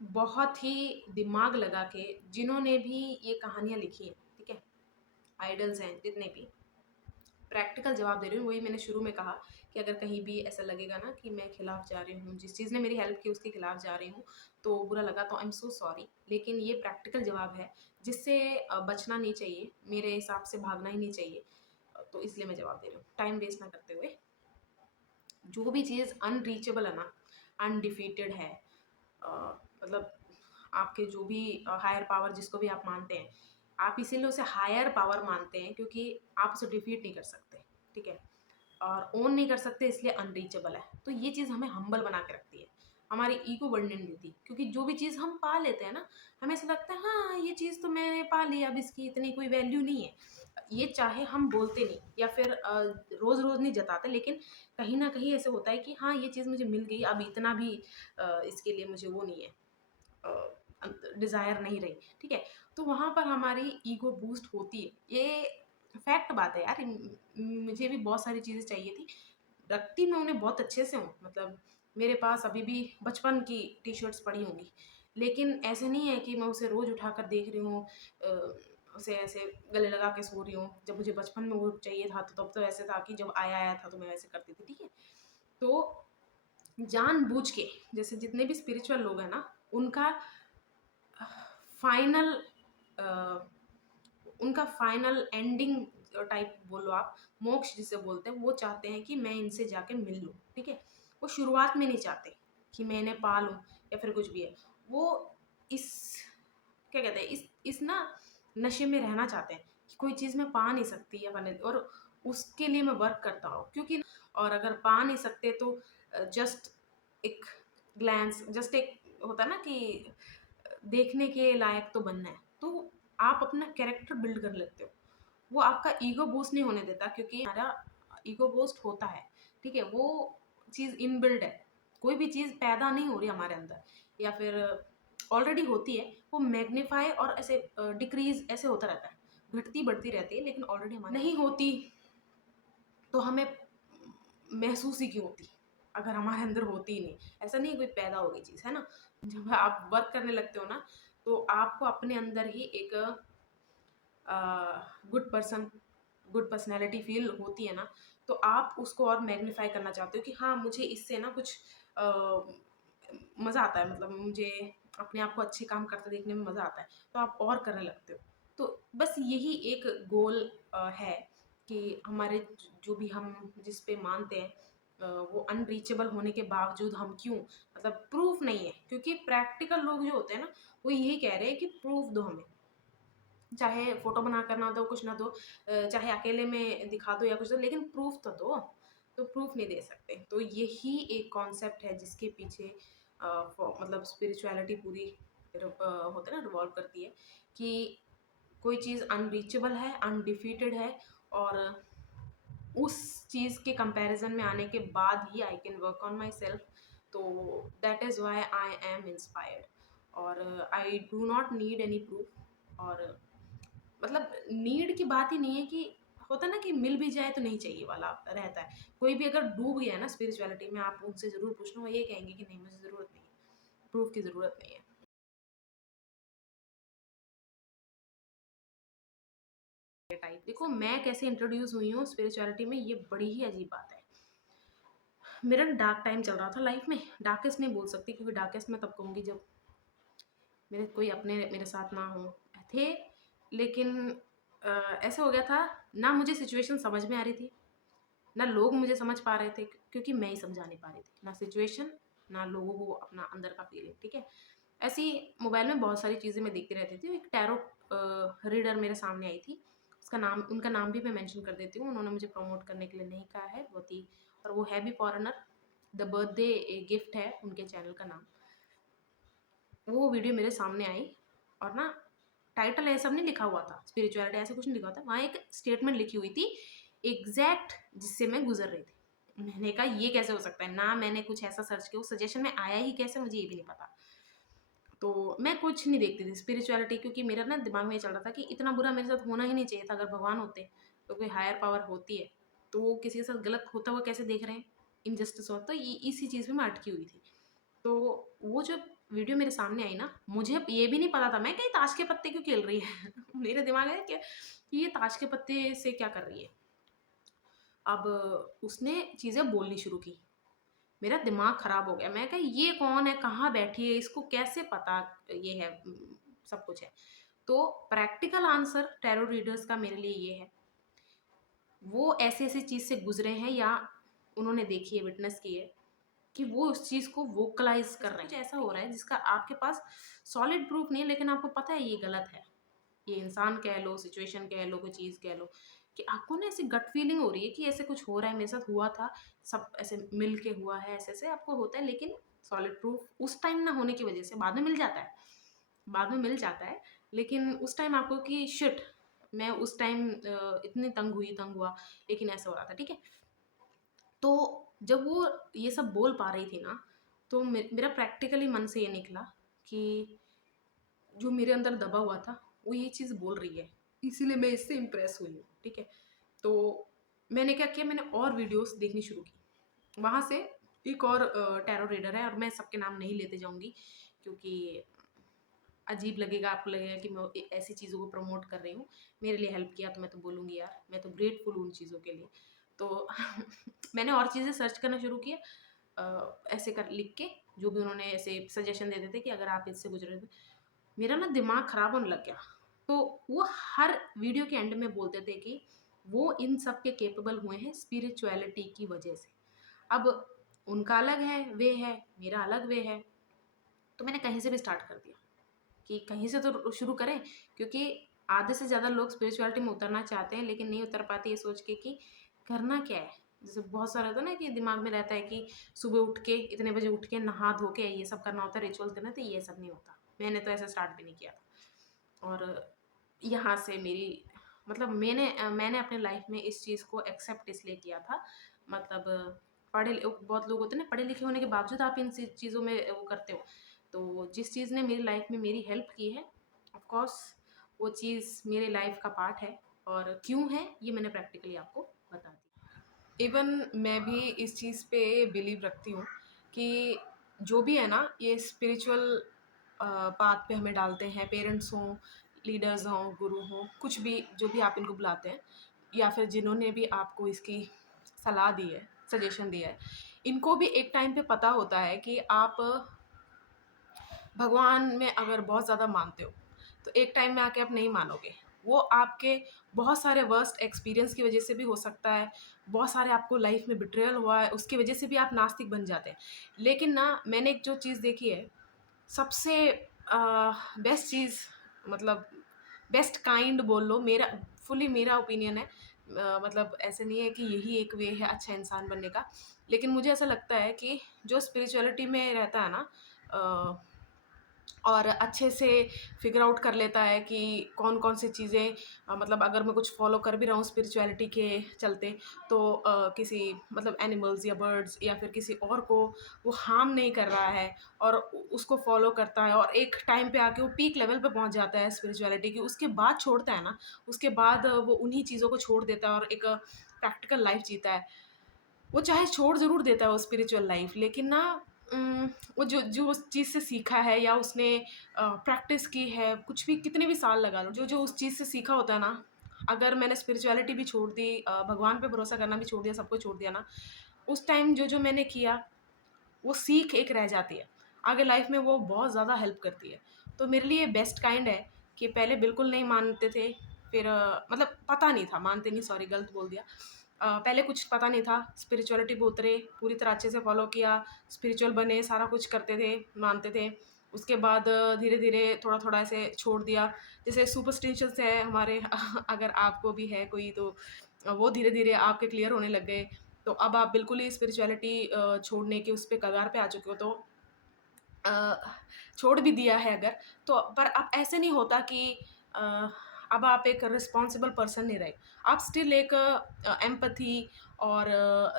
बहुत ही दिमाग लगा के जिन्होंने भी ये कहानियाँ लिखी हैं, ठीक है? आइडल्स हैं जितने भी, प्रैक्टिकल जवाब दे रही हूँ, वही मैंने शुरू में कहा कि अगर कहीं भी ऐसा लगेगा ना कि मैं खिलाफ जा रही हूँ, जिस चीज़ ने मेरी हेल्प की उसके खिलाफ जा रही हूँ, तो बुरा लगा तो आई एम सो सॉरी। लेकिन ये प्रैक्टिकल जवाब है जिससे बचना नहीं चाहिए, मेरे हिसाब से भागना ही नहीं चाहिए। तो इसलिए मैं जवाब दे रही हूँ, टाइम वेस्ट ना करते हुए। जो भी चीज़ अनरीचेबल है ना, अनडिफीटेड है, मतलब आपके जो भी हायर पावर जिसको भी आप मानते हैं, आप इसीलिए उसे हायर पावर मानते हैं क्योंकि आप उसे डिफीट नहीं कर सकते, ठीक है? और ओन नहीं कर सकते इसलिए अनरीचेबल है। तो ये चीज़ हमें हम्बल बना के रखती है, हमारी ईगो बढ़ने नहीं देती, क्योंकि जो भी चीज़ हम पा लेते हैं ना, हमें ऐसा लगता है हाँ ये चीज़ तो मैंने पा ली, अब इसकी इतनी कोई वैल्यू नहीं है। ये चाहे हम बोलते नहीं या फिर रोज़ रोज़ नहीं जताते, लेकिन कहीं ना कहीं ऐसे होता है कि हाँ ये चीज़ मुझे मिल गई, अब इतना भी इसके लिए मुझे वो नहीं है, डिज़ायर नहीं रही, ठीक है? तो वहाँ पर हमारी ईगो बूस्ट होती है, ये फैक्ट बात है यार। मुझे भी बहुत सारी चीज़ें चाहिए थी, रखती मैं उन्हें बहुत अच्छे से हूँ, मतलब मेरे पास अभी भी बचपन की टी शर्ट्स पड़ी होंगी, लेकिन ऐसे नहीं है कि मैं उसे रोज़ उठाकर देख रही हूँ, उसे ऐसे गले लगा के सो रही हूँ। जब मुझे बचपन में वो चाहिए था तो तब तो ऐसे था कि जब आया आया था तो मैं वैसे करती थी, ठीक है। तो जानबूझ के, जैसे जितने भी स्पिरिचुअल लोग हैं ना, उनका फाइनल उनका फाइनल एंडिंग टाइप बोलो आप, मोक्ष जिसे बोलते हैं, वो चाहते हैं कि मैं इनसे जाके मिल लूँ, ठीक है। वो शुरुआत में नहीं चाहते कि मैं इन्हें पा लूँ या फिर कुछ भी है। वो इस क्या कहते हैं, इस ना नशे में रहना चाहते हैं कि कोई चीज़ मैं पा नहीं सकती या बने, और उसके लिए मैं वर्क करता हूँ, क्योंकि और अगर पा नहीं सकते तो जस्ट एक ग्लैंस, जस्ट एक होता है ना कि देखने के लायक तो बनना है, तो आप अपना कैरेक्टर बिल्ड कर लेते हो। वो आपका ईगो बूस्ट नहीं होने देता, क्योंकि हमारा ईगो बूस्ट होता है, ठीक है। वो चीज़ इनबिल्ड है, कोई भी चीज़ पैदा नहीं हो रही हमारे अंदर, या फिर ऑलरेडी होती है, वो मैग्नीफाई और ऐसे डिक्रीज ऐसे होता रहता है, घटती बढ़ती रहती है, लेकिन ऑलरेडी हमारे नहीं होती तो हमें महसूस ही क्यों होती, अगर हमारे अंदर होती ही नहीं। ऐसा नहीं कोई पैदा हो गई चीज़, है ना। जब आप वर्क करने लगते हो ना, तो आपको अपने अंदर ही एक good person, good personality feel होती है ना, तो आप उसको और मैग्नीफाई करना चाहते हो कि हाँ, मुझे इससे ना कुछ मज़ा आता है, मतलब मुझे अपने आप को अच्छे काम करते देखने में मज़ा आता है, तो आप और करने लगते हो। तो बस यही एक गोल है कि हमारे जो भी हम जिस पे मानते हैं, वो अनरीचेबल होने के बावजूद हम क्यों, मतलब प्रूफ नहीं है, क्योंकि प्रैक्टिकल लोग जो होते हैं ना, वो यही कह रहे हैं कि प्रूफ दो हमें, चाहे फोटो बना कर ना दो, कुछ ना दो, चाहे अकेले में दिखा दो या कुछ दो, लेकिन प्रूफ तो दो। तो प्रूफ नहीं दे सकते, तो यही एक कॉन्सेप्ट है जिसके पीछे मतलब स्पिरिचुअलिटी पूरी होता है ना, रिवॉल्व करती है कि कोई चीज़ अनरीचेबल है, अनडिफीटेड है, और उस चीज़ के कंपैरिजन में आने के बाद ही I can work on myself. तो that is why I am inspired, और I do not need any proof. और मतलब नीड की बात ही नहीं है कि होता ना कि मिल भी जाए तो नहीं चाहिए वाला रहता है। कोई भी अगर डूब गया है ना स्पिरिचुअलिटी में, आप उनसे ज़रूर पूछना, वो ये कहेंगे कि नहीं, मुझे ज़रूरत नहीं है, प्रूफ की ज़रूरत नहीं है। टाइप देखो, मैं कैसे इंट्रोड्यूस हुई हूँ स्पिरिचुअलिटी में, ये बड़ी ही अजीब बात है। मेरा डार्क टाइम चल रहा था लाइफ में, डार्केस्ट नहीं बोल सकती, क्योंकि डार्केस्ट मैं तब कहूँगी जब मेरे कोई अपने मेरे साथ ना हो थे। लेकिन ऐसा हो गया था, ना मुझे सिचुएशन समझ में आ रही थी, ना लोग मुझे समझ पा रहे थे, क्योंकि मैं ही समझा नहीं पा रही थी, ना सिचुएशन, ना लोगों को अपना अंदर का फीलिंग, ठीक है। ऐसी मोबाइल में बहुत सारी चीज़ें मैं देखती रहती थी। एक टैरो रीडर मेरे सामने आई थी, उसका नाम, उनका नाम भी मैं मेंशन कर देती हूँ, उन्होंने मुझे प्रमोट करने के लिए नहीं कहा है, बहुत ही, और वो है भी फॉरेनर। द बर्थडे गिफ्ट है उनके चैनल का नाम। वो वीडियो मेरे सामने आई, और ना टाइटल ऐसा नहीं लिखा हुआ था, स्पिरिचुअलिटी ऐसा कुछ नहीं लिखा हुआ था, वहाँ एक स्टेटमेंट लिखी हुई थी एग्जैक्ट जिससे मैं गुजर रही थी। मैंने कहा ये कैसे हो सकता है, ना मैंने कुछ ऐसा सर्च किया, उस सजेशन में आया ही कैसे, मुझे ये भी नहीं पता। तो मैं कुछ नहीं देखती थी स्पिरिचुअलिटी, क्योंकि मेरा ना दिमाग में ये चल रहा था कि इतना बुरा मेरे साथ होना ही नहीं चाहिए था। अगर भगवान होते तो कोई हायर पावर होती है, तो वो किसी के साथ गलत होता हुआ कैसे देख रहे हैं, इनजस्टिस हो, तो इसी चीज़ में मैं अटकी हुई थी। तो वो जब वीडियो मेरे सामने आई ना, मुझे अब ये भी नहीं पता था मैं कहीं ताश के पत्ते क्यों खेल रही है मेरे दिमाग में कि ये ताश के पत्ते से क्या कर रही है। अब उसने चीज़ें बोलनी शुरू की, मेरा दिमाग खराब हो गया। मैं कहा ये कौन है, कहाँ बैठी है, इसको कैसे पता ये है, सब कुछ है। तो प्रैक्टिकल आंसर टैरो रीडर्स का मेरे लिए ये है, वो ऐसे ऐसे चीज़ से गुजरे हैं, या उन्होंने देखी है, विटनेस की है, कि वो उस चीज़ को वोकलाइज कर रहे हैं। कुछ ऐसा हो रहा है जिसका आपके पास सॉलिड प्रूफ नहीं है, लेकिन आपको पता है ये गलत है। ये इंसान कह लो, सिचुएशन कह लो, कोई चीज़ कह लो, कि आपको ना ऐसी गट फीलिंग हो रही है कि ऐसे कुछ हो रहा है, मेरे साथ हुआ था, सब ऐसे मिल के हुआ है, ऐसे ऐसे आपको होता है। लेकिन सॉलिड प्रूफ उस टाइम ना होने की वजह से बाद में मिल जाता है, बाद में मिल जाता है, लेकिन उस टाइम आपको कि शिट, मैं उस टाइम इतनी तंग हुआ, लेकिन ऐसा हो रहा था, ठीक है। तो जब वो ये सब बोल पा रही थी ना, तो मेरा प्रैक्टिकली मन से ये निकला कि जो मेरे अंदर दबा हुआ था वो ये चीज़ बोल रही है, इसीलिए मैं इससे इम्प्रेस हुई हूँ, ठीक है। तो मैंने क्या किया, मैंने और वीडियोस देखनी शुरू की, वहाँ से एक और टैरो रीडर है, और मैं सबके नाम नहीं लेते जाऊँगी क्योंकि अजीब लगेगा, आपको लगेगा कि मैं ऐसी चीज़ों को प्रमोट कर रही हूँ। मेरे लिए हेल्प किया तो मैं तो बोलूँगी यार, मैं तो ग्रेटफुल हूँ उन चीज़ों के लिए। तो मैंने और चीज़ें सर्च करना शुरू किया, ऐसे कर लिख के, जो भी उन्होंने ऐसे सजेशन देते थे कि अगर आप इससे गुजरे थे, मेरा ना दिमाग खराब होने लग गया। तो वो हर वीडियो के एंड में बोलते थे कि वो इन सब के केपेबल हुए हैं स्पिरिचुअलिटी की वजह से। अब उनका अलग है वे है, मेरा अलग वे है, तो मैंने कहीं से भी स्टार्ट कर दिया कि कहीं से तो शुरू करें, क्योंकि आधे से ज़्यादा लोग स्पिरिचुअलिटी में उतरना चाहते हैं लेकिन नहीं उतर पाते, ये सोच के कि करना क्या है। जैसे बहुत सारा होता है ना कि दिमाग में रहता है कि सुबह उठ के इतने बजे उठ के नहा धो के ये सब करना होता है, रिचुअल करना, तो ये सब नहीं होता। मैंने तो ऐसा स्टार्ट भी नहीं किया था। और यहाँ से मेरी मतलब मैंने अपने लाइफ में इस चीज़ को एक्सेप्ट इसलिए किया था, मतलब बहुत लोग होते हैं ना पढ़े लिखे होने के बावजूद आप इन चीज़ों में वो करते हो। तो जिस चीज़ ने मेरी लाइफ में मेरी हेल्प की है, ऑफ कोर्स वो चीज़ मेरे लाइफ का पार्ट है, और क्यों है ये मैंने प्रैक्टिकली आपको बता दी। इवन मैं भी इस चीज़ पे बिलीव रखती हूँ कि जो भी है ना ये स्पिरिचुअल पाथ पे हमें डालते हैं, पेरेंट्स हों, लीडर्स हों, गुरु हों, कुछ भी जो भी आप इनको बुलाते हैं, या फिर जिन्होंने भी आपको इसकी सलाह दी है, सजेशन दिया है, इनको भी एक टाइम पे पता होता है कि आप भगवान में अगर बहुत ज़्यादा मानते हो तो एक टाइम में आके आप नहीं मानोगे। वो आपके बहुत सारे वर्स्ट एक्सपीरियंस की वजह से भी हो सकता है, बहुत सारे आपको लाइफ में बिट्रेयल हुआ है उसकी वजह से भी आप नास्तिक बन जाते हैं। लेकिन ना मैंने एक जो चीज़ देखी है, सबसे बेस्ट चीज़, मतलब बेस्ट काइंड बोल लो, मेरा फुली मेरा ओपिनियन है, मतलब ऐसे नहीं है कि यही एक वे है अच्छा इंसान बनने का, लेकिन मुझे ऐसा लगता है कि जो स्पिरिचुअलिटी में रहता है ना, और अच्छे से फिगर आउट कर लेता है कि कौन कौन सी चीज़ें, मतलब अगर मैं कुछ फॉलो कर भी रहा हूँ स्पिरिचुअलिटी के चलते, तो किसी मतलब एनिमल्स या बर्ड्स या फिर किसी और को वो हार्म नहीं कर रहा है, और उसको फॉलो करता है, और एक टाइम पे आके वो पीक लेवल पे पहुंच जाता है स्पिरिचुअलिटी की, उसके बाद छोड़ता है ना, उसके बाद वो उन्हीं चीज़ों को छोड़ देता है और एक प्रैक्टिकल लाइफ जीता है। वो चाहे छोड़ ज़रूर देता है वो स्पिरिचुअल लाइफ, लेकिन ना वो जो जो उस चीज़ से सीखा है या उसने प्रैक्टिस की है, कुछ भी कितने भी साल लगा लो, जो जो उस चीज़ से सीखा होता है ना, अगर मैंने स्पिरिचुअलिटी भी छोड़ दी, भगवान पे भरोसा करना भी छोड़ दिया, सब कुछ छोड़ दिया ना, उस टाइम जो जो मैंने किया वो सीख एक रह जाती है, आगे लाइफ में वो बहुत ज़्यादा हेल्प करती है। तो मेरे लिए बेस्ट काइंड है कि पहले बिल्कुल नहीं मानते थे, फिर मतलब पता नहीं था, मानते नहीं, सॉरी गलत बोल दिया। पहले कुछ पता नहीं था, स्पिरिचुअलिटी पे उतरे, पूरी तरह अच्छे से फॉलो किया, स्पिरिचुअल बने, सारा कुछ करते थे, मानते थे। उसके बाद धीरे-धीरे थोड़ा-थोड़ा ऐसे छोड़ दिया। जैसे सुपरस्टिशंस है हमारे अगर आपको भी है कोई, तो वो धीरे-धीरे आपके क्लियर होने लग गए। तो अब आप बिल्कुल ही स्पिरिचुअलिटी छोड़ने के उस पे कगार पे आ चुके हो, तो अ, छोड़ भी दिया है अगर, तो पर अब ऐसे नहीं होता कि अ, अब आप एक रिस्पॉन्सिबल पर्सन नहीं रहे। आप स्टिल एक एम्पैथी और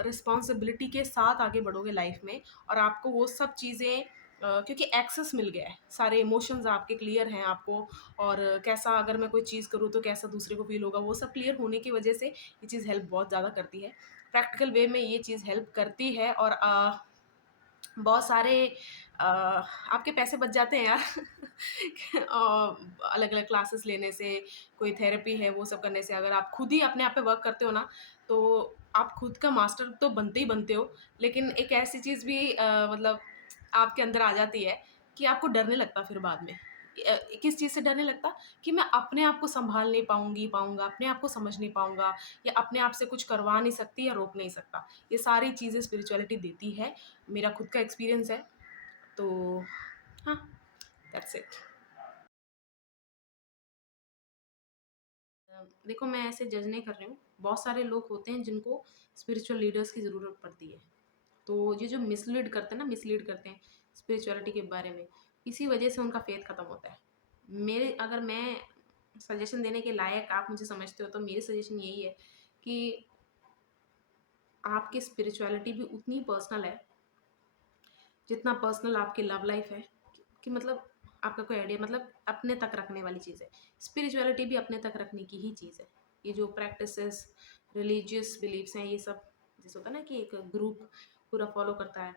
रिस्पॉन्सिबिलिटी के साथ आगे बढ़ोगे लाइफ में, और आपको वो सब चीज़ें क्योंकि एक्सेस मिल गया है, सारे इमोशंस आपके क्लियर हैं आपको, और कैसा अगर मैं कोई चीज़ करूँ तो कैसा दूसरे को फ़ील होगा, वो सब क्लियर होने की वजह से ये चीज़ हेल्प बहुत ज़्यादा करती है। प्रैक्टिकल वे में ये चीज़ हेल्प करती है, और बहुत सारे आपके पैसे बच जाते हैं यार अलग-अलग क्लासेस लेने से, कोई थेरेपी है वो सब करने से, अगर आप खुद ही अपने आप पे वर्क करते हो ना, तो आप खुद का मास्टर तो बनते ही बनते हो, लेकिन एक ऐसी चीज़ भी मतलब आपके अंदर आ जाती है कि आपको डर नहीं लगता फिर बाद में। किस चीज़ से डर नहीं लगता? कि मैं अपने आप को सँभाल नहीं पाऊँगा, अपने आप को समझ नहीं पाऊँगा, या अपने आप से कुछ करवा नहीं सकती या रोक नहीं सकता। ये सारी चीज़ें स्पिरिचुअलिटी देती है, मेरा खुद का एक्सपीरियंस है, तो हाँ, दैट्स इट। देखो मैं ऐसे जज नहीं कर रही हूँ, बहुत सारे लोग होते हैं जिनको स्पिरिचुअल लीडर्स की ज़रूरत पड़ती है। तो ये जो मिसलीड करते हैं ना, मिसलीड करते हैं स्पिरिचुअलिटी के बारे में, इसी वजह से उनका फेथ खत्म होता है। मेरे अगर मैं सजेशन देने के लायक आप मुझे समझते हो, तो मेरी सजेशन यही है कि आपकी स्पिरिचुअलिटी भी उतनी पर्सनल है जितना पर्सनल आपकी लव लाइफ है, कि मतलब आपका कोई आइडिया, मतलब अपने तक रखने वाली चीज़ है। स्पिरिचुअलिटी भी अपने तक रखने की ही चीज़ है। ये जो प्रैक्टिसेस, रिलीजियस बिलीफ्स हैं, ये सब जैसे होता है ना कि एक ग्रुप पूरा फॉलो करता है,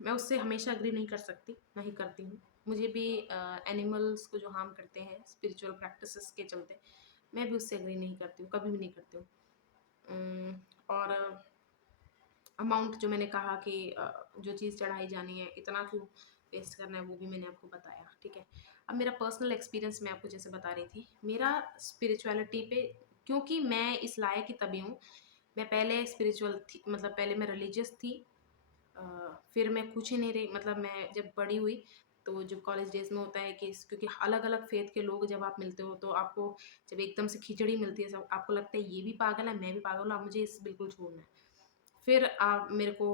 मैं उससे हमेशा एग्री नहीं कर सकती, नहीं करती हूँ। मुझे भी एनिमल्स को जो हार्म करते हैं स्पिरिचुअल प्रैक्टिसेस के चलते, मैं भी उससे एग्री नहीं करती हूँ, कभी भी नहीं करती हूँ। और अमाउंट जो मैंने कहा कि जो चीज़ चढ़ाई जानी है इतना क्यों वेस्ट करना है, वो भी मैंने आपको बताया, ठीक है। अब मेरा पर्सनल एक्सपीरियंस मैं आपको जैसे बता रही थी, मेरा स्पिरिचुअलिटी पे, क्योंकि मैं इस लायक ही तभी हूँ। मैं पहले स्पिरिचुअल थी, मतलब पहले मैं रिलीजियस थी, अ, फिर मैं कुछ ही नहीं रही, मतलब मैं जब बड़ी हुई तो जो कॉलेज डेज में होता है कि क्योंकि अलग अलग फेथ के लोग जब आप मिलते हो तो आपको जब एकदम से खिचड़ी मिलती है, सब आपको लगता है ये भी पागल है, मैं भी पागल हूँ, अब मुझे इस बिल्कुल छोड़ना है। फिर मेरे को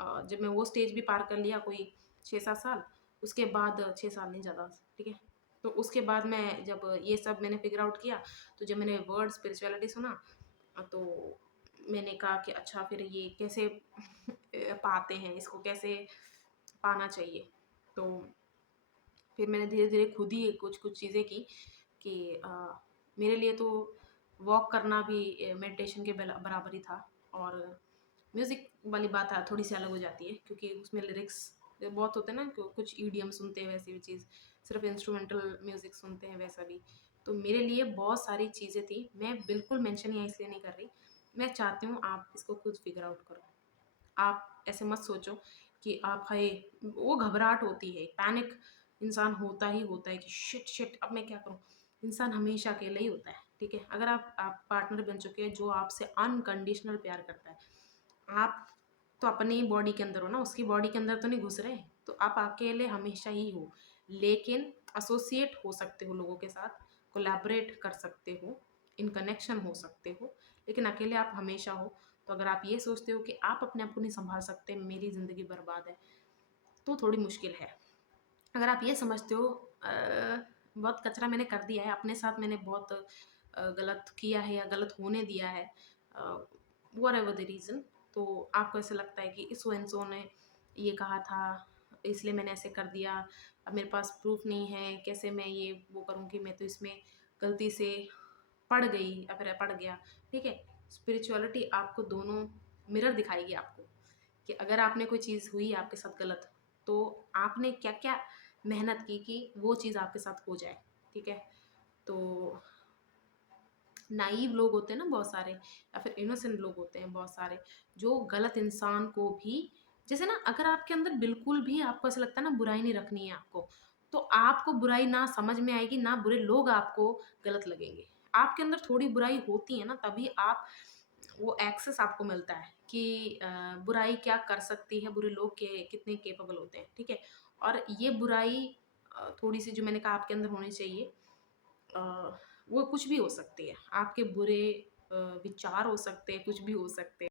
जब मैं वो स्टेज भी पार कर लिया कोई 6-7 साल, उसके बाद 6 साल नहीं ज़्यादा, ठीक है। तो उसके बाद मैं जब ये सब मैंने फिगर आउट किया, तो जब मैंने वर्ड स्पिरिचुअलिटी सुना, तो मैंने कहा कि अच्छा फिर ये कैसे पाते हैं, इसको कैसे पाना चाहिए। तो फिर मैंने धीरे धीरे खुद ही कुछ कुछ चीज़ें की कि मेरे लिए तो वॉक करना भी मेडिटेशन के बराबर ही था। और म्यूज़िक वाली बात थोड़ी सी अलग हो जाती है, क्योंकि उसमें लिरिक्स बहुत होते हैं ना, कुछ ईडीएम सुनते हैं वैसी भी चीज़, सिर्फ इंस्ट्रूमेंटल म्यूज़िक सुनते हैं वैसा भी। तो मेरे लिए बहुत सारी चीज़ें थी, मैं बिल्कुल मेंशन यहाँ इसलिए नहीं कर रही, मैं चाहती हूँ आप इसको खुद फिगर आउट करो। आप ऐसे मत सोचो कि आप हाय, वो घबराहट होती है, पैनिक इंसान होता ही होता है कि शिट शिट अब मैं क्या करूँ। इंसान हमेशा अकेला ही होता है, ठीक है। अगर आप पार्टनर बन चुके हैं जो आपसे अनकंडीशनल प्यार करता है, आप तो अपनी बॉडी के अंदर हो ना, उसकी बॉडी के अंदर तो नहीं घुस रहे, तो आप अकेले हमेशा ही हो। लेकिन एसोसिएट हो सकते हो लोगों के साथ, कोलैबोरेट कर सकते हो, इन कनेक्शन हो सकते हो, लेकिन अकेले आप हमेशा हो। तो अगर आप ये सोचते हो कि आप अपने आप को नहीं संभाल सकते, मेरी ज़िंदगी बर्बाद है, तो थोड़ी मुश्किल है। अगर आप ये समझते हो बहुत कचरा मैंने कर दिया है अपने साथ, मैंने बहुत गलत किया है या गलत होने दिया है, वॉट एवर द रीज़न, तो आपको ऐसा लगता है कि इस सो एंड सो ने ये कहा था इसलिए मैंने ऐसे कर दिया, अब मेरे पास प्रूफ नहीं है, कैसे मैं ये वो करूँगी, मैं तो इसमें गलती से पड़ गई या फिर पड़ गया, ठीक है। स्पिरिचुअलिटी आपको दोनों मिरर दिखाएगी आपको कि अगर आपने कोई चीज़ हुई आपके साथ गलत, तो आपने क्या क्या मेहनत की कि वो चीज़ आपके साथ हो जाए, ठीक है। तो नाइव लोग होते हैं ना बहुत सारे, या फिर इनोसेंट लोग होते हैं बहुत सारे, जो गलत इंसान को भी, जैसे ना अगर आपके अंदर बिल्कुल भी आपको ऐसा लगता है ना बुराई नहीं रखनी है आपको, तो आपको बुराई ना समझ में आएगी, ना बुरे लोग आपको गलत लगेंगे। आपके अंदर थोड़ी बुराई होती है ना, तभी आप वो एक्सेस आपको मिलता है कि बुराई क्या कर सकती है, बुरे लोग के कितने केपेबल होते हैं, ठीक है। और ये बुराई थोड़ी सी जो मैंने कहा आपके अंदर होनी चाहिए, अ, वो कुछ भी हो सकती है, आपके बुरे विचार हो सकते हैं, कुछ भी हो सकते हैं।